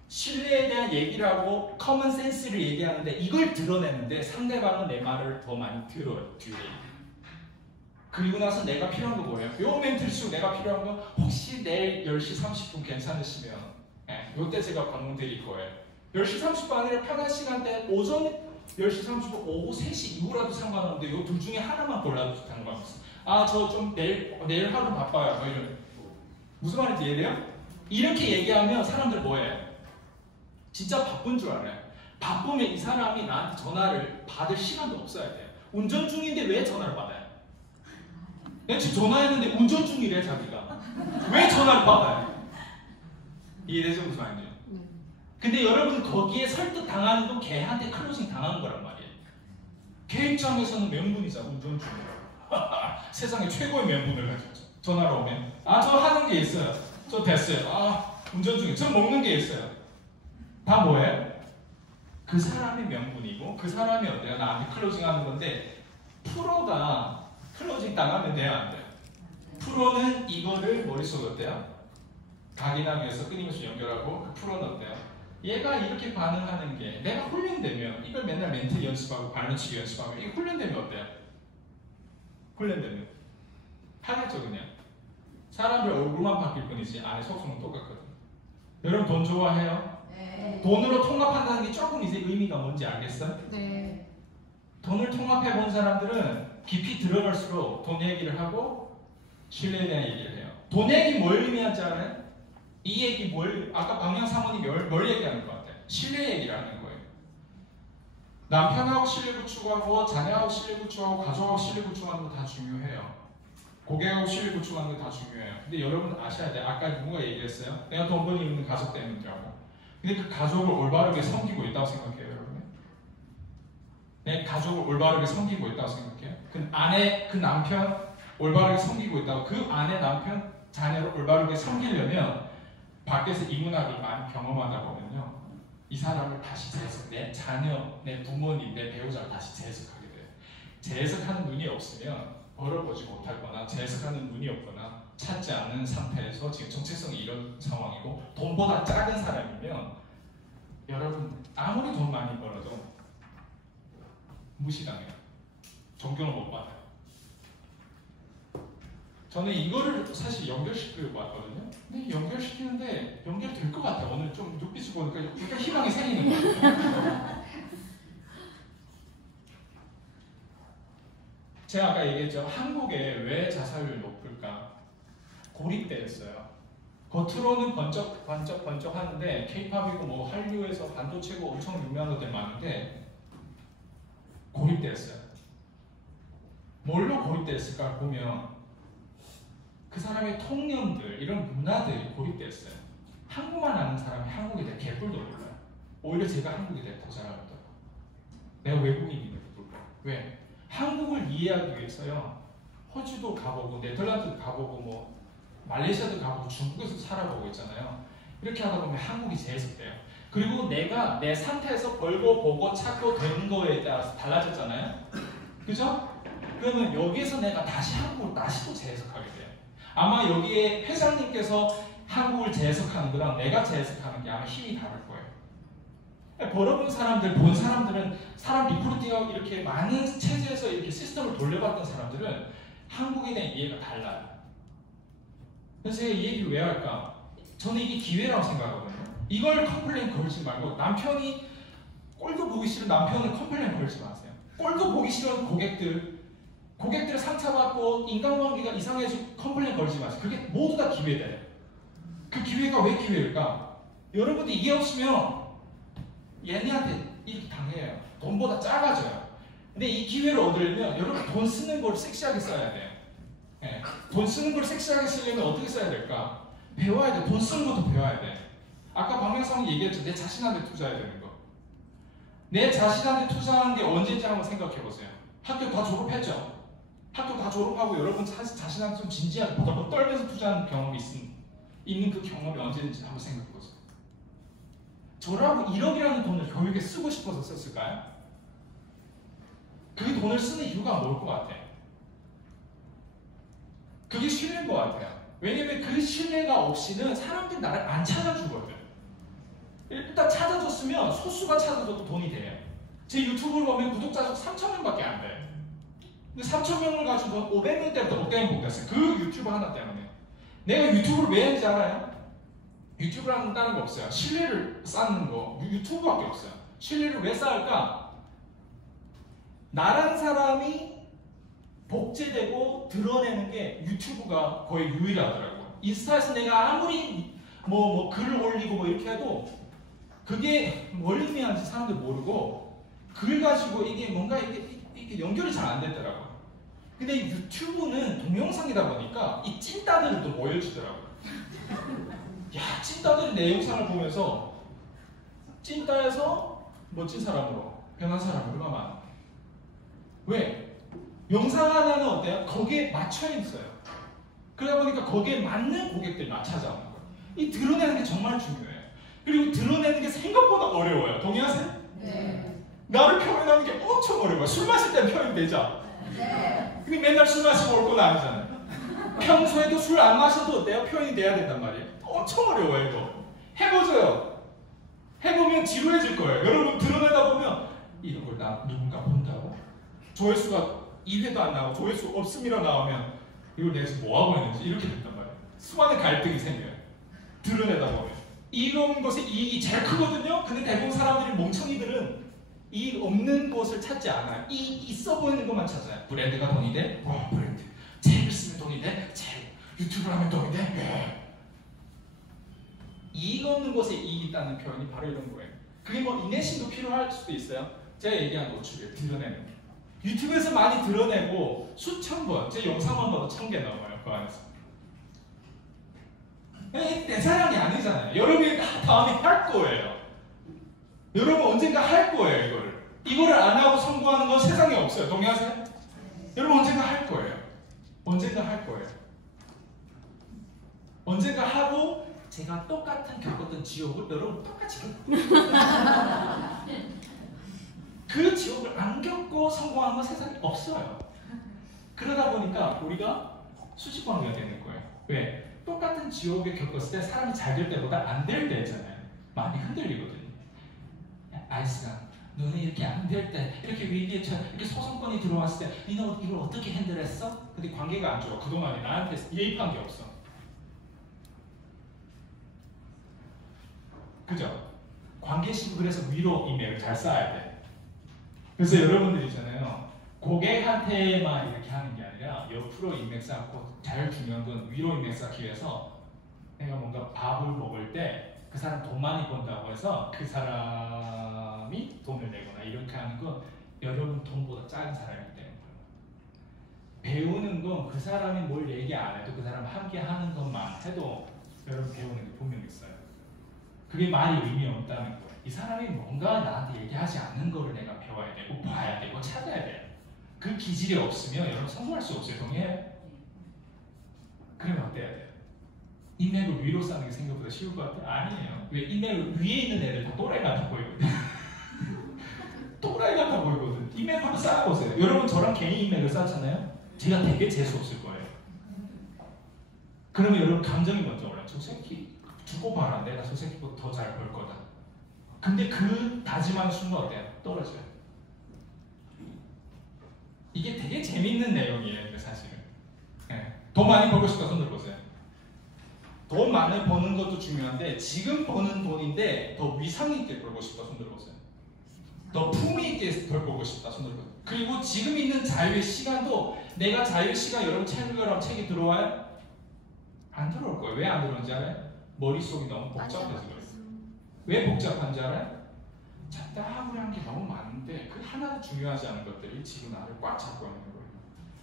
신뢰에 대한 얘기를 하고 커먼 센스를 얘기하는데 이걸 드러내는데 상대방은 내 말을 더 많이 들어요. 뒤에. 그리고 나서 내가 필요한 거 뭐예요? 요 멘트를 쓰고 내가 필요한 거 혹시 내일 10시 30분 괜찮으시면 요때 제가 방문 드릴 거예요. 10시 30분 아니라 편한 시간대 오전 10시 30분 오후 3시 이후라도 상관없는데 요 둘 중에 하나만 골라도 상관없어요. 아 저 좀 내일 하루 바빠요. 뭐 이런. 무슨 말인지 이해돼요? 이렇게 얘기하면 사람들 뭐예요? 진짜 바쁜 줄 알아요. 바쁘면 이 사람이 나한테 전화를 받을 시간도 없어야 돼요. 운전 중인데 왜 전화를 받아요? 내가 지금 전화했는데 운전 중이래 자기가. 왜 전화를 받아요? 이해되죠? 무슨 말인지? 근데 여러분 거기에 설득 당하는 건 걔한테 클로징 당하는 거란 말이에요. 걔 입장에서는 명분이잖아. 운전 중이래. 세상에 최고의 명분을 가지고 전화로 오면 아 저 하는 게 있어요. 저 됐어요. 아 운전 중에 저 먹는 게 있어요. 다 뭐예요? 그 사람의 명분이고 그 사람이 어때요? 나한테 클로징하는 건데 프로가 클로징 당하면 돼요? 안 돼요? 프로는 이거를 머릿속에 어때요? 각인하기 위해서 끊임없이 연결하고 그 프로는 어때요? 얘가 이렇게 반응하는 게 내가 훈련되면 이걸 맨날 멘트 연습하고 발로치기 연습하고 이게 훈련되면 어때요? 훈련되면 하겠죠 그냥. 사람들 얼굴만 바뀔 뿐이지 안에 속성은 똑같거든. 여러분 돈 좋아해요? 네. 돈으로 통합한다는 게 조금 이제 의미가 뭔지 알겠어요? 네. 돈을 통합해 본 사람들은 깊이 들어갈수록 돈 얘기를 하고 신뢰에 대한 얘기를 해요. 돈 얘기 뭘 의미하는지 알아요? 이 얘기 아까 박명 사모님이 뭘 얘기하는 것 같아요? 신뢰 얘기를 하는 거예요. 남편하고 신뢰 구축하고 자녀하고 신뢰 구축하고 가족하고 신뢰 구축하는 거 다 중요해요. 고객하고 신뢰 구축하는 거 다 중요해요. 근데 여러분 아셔야 돼요. 아까 누가 얘기했어요? 내가 돈 버는 이유는 가족 때문이라고. 근데 그 가족을 올바르게 섬기고 있다고 생각해요, 여러분? 내 가족을 올바르게 섬기고 있다고 생각해요? 그 남편 올바르게 섬기고 있다고 그 아내, 남편, 자녀를 올바르게 섬기려면 밖에서 이 문화를 많이 경험하다 보면요. 이 사람을 다시 내 자녀, 내 부모님, 내 배우자를 다시 재해석하게 돼요. 재해석하는 눈이 없으면 벌어보지 못할 거나 재해석하는 눈이 없거나 찾지 않는 상태에서 지금 정체성이 이런 상황이고 돈보다 작은 사람이면 여러분 아무리 돈 많이 벌어도 무시당해요. 존경을 못 받아요. 저는 이거를 사실 연결시키려고 왔거든요. 근데 연결시키는데 연결될 것 같아요. 오늘 좀 눈빛을 보니까 약간 희망이 생기는 것 같아요. 제가 아까 얘기했죠. 한국에 왜 자살률이 높을까? 고립되었어요. 겉으로는 번쩍 하는데 K-팝이고 뭐 한류에서 반도체고 엄청 유명한 것들 많은데 고립되었어요. 뭘로 고립되었을까 보면 그 사람의 통념들, 이런 문화들이 고립되었어요. 한국만 아는 사람이 한국에 대해 개뿔도 몰라요. 오히려 제가 한국에 대해 더 잘 알았더라고요. 내가 외국인임에도 불구하고. 왜? 한국을 이해하기 위해서요. 호주도 가보고 네덜란드도 가보고 뭐 말레이시아도 가보고 중국에서 살아보고 있잖아요. 이렇게 하다 보면 한국이 제일 속돼요. 그리고 내가 내 상태에서 벌고 보고 찾고 되는 거에 따라서 달라졌잖아요. 그죠? 그러면 여기에서 내가 다시 한국으로 다시 또 재해석하게 돼요. 아마 여기에 회장님께서 한국을 재해석하는 거랑 내가 재해석하는 게 아마 힘이 다를 거예요. 벌어본 사람들, 본 사람들은 사람 리포팅하고 이렇게 많은 체제에서 이렇게 시스템을 돌려봤던 사람들은 한국에 대한 이해가 달라요. 그래서 제가 이 얘기를 왜 할까? 저는 이게 기회라고 생각하거든요. 이걸 컴플레인 걸지 말고 남편이 꼴도 보기 싫은 남편을 컴플레인 걸지 마세요. 꼴도 보기 싫은 고객들 상처받고 인간관계가 이상해지고 컴플레인 걸지 마세요. 그게 모두 다 기회돼요. 그 기회가 왜 기회일까? 여러분들 이게 없으면 얘네한테 이렇게 당해요. 돈보다 작아져요. 근데 이 기회를 얻으려면 여러분 돈 쓰는 걸 섹시하게 써야 돼요. 네. 돈 쓰는 걸 섹시하게 쓰려면 어떻게 써야 될까? 배워야 돼. 돈 쓰는 것도 배워야 돼. 아까 박명성이 얘기했죠. 내 자신한테 투자해야 되는 거. 내 자신한테 투자하는 게 언제인지 한번 생각해 보세요. 학교 다 졸업했죠? 학교 다 졸업하고 여러분 자신한테 좀 진지하게 보다가 떨면서 투자하는 경험이 있는 그 경험이 언제인지 한번 생각해 보세요. 저라고 1억이라는 돈을 교육에 쓰고 싶어서 썼을까요? 그 돈을 쓰는 이유가 뭘 것 같아요? 그게 신뢰인 것 같아요. 왜냐면 그 신뢰가 없이는 사람들이 나를 안 찾아주거든. 일단 찾아줬으면 소수가 찾아줘도 돈이 돼요. 제 유튜브를 보면 구독자 수 3,000명밖에 안 돼요. 근데 3,000명을 가지고 500명 때부터 못 게임 보겠어요. 그 유튜브 하나 때문에. 내가 유튜브를 왜 했는지 알아요? 유튜브를 한다는 거 없어요. 신뢰를 쌓는 거 유튜브밖에 없어요. 신뢰를 왜 쌓을까? 나란 사람이 복제되고 드러내는 게 유튜브가 거의 유일하더라고요. 인스타에서 내가 아무리 뭐 글을 올리고 뭐 이렇게 해도 그게 뭘 의미하는지 사람들 모르고 글 가지고 이게 뭔가 이게 연결이 잘 안 되더라고요. 근데 유튜브는 동영상이다 보니까 이 찐따들을 또 보여주더라고요. 야, 찐따들이 내 영상을 보면서 찐따에서 멋진 사람으로 변한 사람이 얼마나 많아. 왜? 영상 하나는 어때요? 거기에 맞춰 있어요. 그러다 보니까 거기에 맞는 고객들만 찾아오는 거예요. 이 드러내는 게 정말 중요해요. 그리고 드러내는 게 생각보다 어려워요. 동의하세요? 네. 나를 표현하는 게 엄청 어려워요. 술 마실 때 표현되죠? 네. 근데 맨날 술 마시고 올 건 아니잖아요. 평소에도 술 안 마셔도 어때요? 표현이 돼야 된단 말이에요. 엄청 어려워요, 이거. 해보세요. 해보면 지루해질 거예요. 여러분 드러내다 보면 이런 걸 누군가 본다고? 조회수가 2회도 안 나오고 조회수 없음이라 나오면 이걸 내가 지금 뭐하고 있는지 이렇게 된단 말이에요. 수많은 갈등이 생겨요. 드러내다 보면. 이런 것에 이익이 제일 크거든요. 근데 대부분 사람들이 멍청이들은 이익 없는 것을 찾지 않아요. 이익 있어 보이는 것만 찾아요. 브랜드가 돈이 돼? 브랜드. 책을 쓰면 돈이 돼? 책. 유튜브를 하면 돈이 돼? 예. 이익 없는 것에 이익이 있다는 표현이 바로 이런 거예요. 그게 뭐 인내심도 필요할 수도 있어요. 제가 얘기한 노출이에요. 드러내는 거. 유튜브에서 많이 드러내고 수천 번, 제 영상만 봐도 1000개 넘어요. 그 안에서. 내 사랑이 아니잖아요. 여러분이 다음에 할 거예요. 여러분 언젠가 할 거예요, 이거를 안 하고 성공하는 건 세상에 없어요. 동의하세요? 여러분 언젠가 할 거예요. 언젠가 할 거예요. 언젠가 하고 제가 똑같은 겪었던 지옥을 여러분 똑같이 그 지옥을 안 겪고 성공한 건 세상에 없어요. 그러다 보니까 우리가 수직관계가 되는 거예요. 왜? 똑같은 지옥을 겪었을 때 사람이 잘 될 때보다 안 될 때 있잖아요. 많이 흔들리거든요. 아이스가 너는 이렇게 안 될 때, 이렇게 위기에 이렇게 소송권이 들어왔을 때 너는 이걸 어떻게 핸들했어? 근데 관계가 안 좋아. 그동안에 나한테 예입한 게 없어. 그죠? 관계식으로 그래서 위로 인맥을 잘 쌓아야 돼. 그래서 여러분들 있잖아요. 고객한테만 이렇게 하는 게 아니라 옆으로 인맥 쌓고 제일 중요한 건 위로 인맥 쌓기 위해서 내가 뭔가 밥을 먹을 때 그 사람 돈 많이 번다고 해서 그 사람이 돈을 내거나 이렇게 하는 건 여러분 돈보다 작은 사람이기 때문에 배우는 건 그 사람이 뭘 얘기 안 해도 그 사람 함께 하는 것만 해도 여러분 배우는 게 분명히 있어요. 그게 말이 의미 없다는 거예요. 이 사람이 뭔가 나한테 얘기하지 않는 거를 내가 배워야 되고 봐야 되고 찾아야 돼요. 그 기질이 없으면 여러분 성공할 수 없어요. 동의해요? 그러면 어때야 돼요? 인맥을 위로 쌓는 게 생각보다 쉬울 것 같아요? 아니에요. 왜? 인맥을 위에 있는 애들 다 또라이 같아 보이거든. 또라이 같아 보이거든. 인맥 한번 쌓아보세요. 여러분 저랑 괜히 인맥을 쌓잖아요? 제가 되게 재수없을 거예요. 그러면 여러분 감정이 먼저 올라요. 저 새끼 두고 봐라. 내가 저 새끼보다 더 잘 벌 거다. 근데 그 다짐하는 순간 어때요? 떨어져요. 이게 되게 재밌는 내용이에요. 사실은. 네. 돈 많이 벌고 싶다 손 들어보세요. 돈 많이 버는 것도 중요한데 지금 버는 돈인데 더 위상 있게 벌고 싶다 손 들어보세요. 더 품위 있게 벌고 싶다 손 들어보세요. 그리고 지금 있는 자유의 시간도 내가 자유의 시간 여러분 책을 책이 들어와요? 안 들어올 거예요. 왜 안 들어오는지 알아요? 머릿속이 너무 복잡해서 그래요. 왜 복잡한지 알아요? 잡다구리한 게 너무 많은데 그 하나도 중요하지 않은 것들이 지금 나를 꽉 잡고 있는 거예요.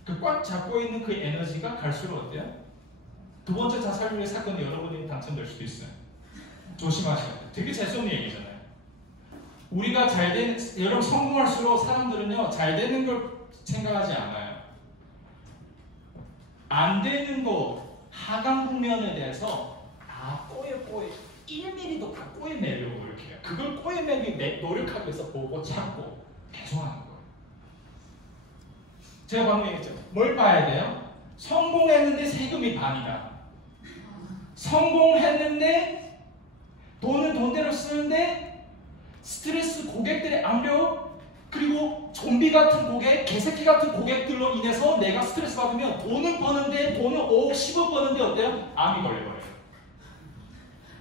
그 꽉 잡고 있는 그 에너지가 갈수록 어때요? 두 번째 자살률의 사건이 여러분이 당첨될 수도 있어요. 조심하셔야 돼요. 되게 재수없는 얘기잖아요. 우리가 여러분 성공할수록 사람들은요 잘 되는 걸 생각하지 않아요. 안 되는 거 하강 국면에 대해서 꼬여 1mm도 다 꼬여내려고 노력해요. 그걸 꼬여내기 노력하기 위해서 보고 찾고 계속 하는 거예요. 제가 방금 얘기했죠. 뭘 봐야 돼요? 성공했는데 세금이 반이다. 성공했는데 돈은 돈대로 쓰는데 스트레스 고객들의 압력 그리고 좀비 같은 고객, 개새끼 같은 고객들로 인해서 내가 스트레스 받으면 돈은 버는데 돈은 5억, 10억 버는데 어때요? 암이 걸려버려요.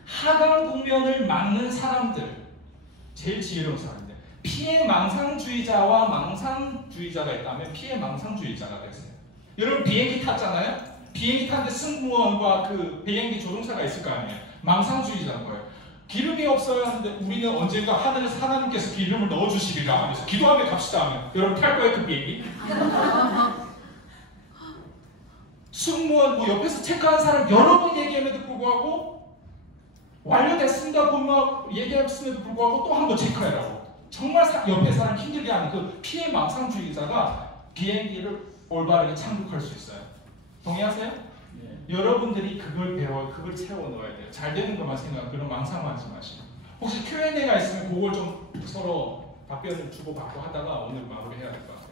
하강 국면을 막는 사람들 제일 지혜로운 사람인데 피해 망상주의자와 망상주의자가 있다면 피해 망상주의자가 됐어요. 여러분 비행기 탔잖아요? 비행기 탔는데 승무원과 그 비행기 조종사가 있을 거 아니에요. 망상주의자인 거예요. 기름이 없어요 하는데 우리는 언젠가 하늘에서 하나님께서 기름을 넣어주시리라 하면서 기도하며 갑시다 하면 여러분 탈 거예요 그 비행기? 승무원 뭐 옆에서 체크한 사람 여러 번 얘기함에도 불구하고 완료됐습니다 보면 얘기했음에도 불구하고 또 한 번 체크해라고 정말 옆에 사람 힘들게 하는 그 피해 망상주의자가 비행기를 올바르게 착륙할 수 있어요. 동의하세요? 네. 여러분들이 그걸 그걸 채워 넣어야 돼요. 잘 되는 것만 생각하고 그런 망상만 하지 마시고 혹시 Q&A가 있으면 그걸 좀 서로 답변을 주고받고 하다가 오늘 마무리해야 될 것 같아요.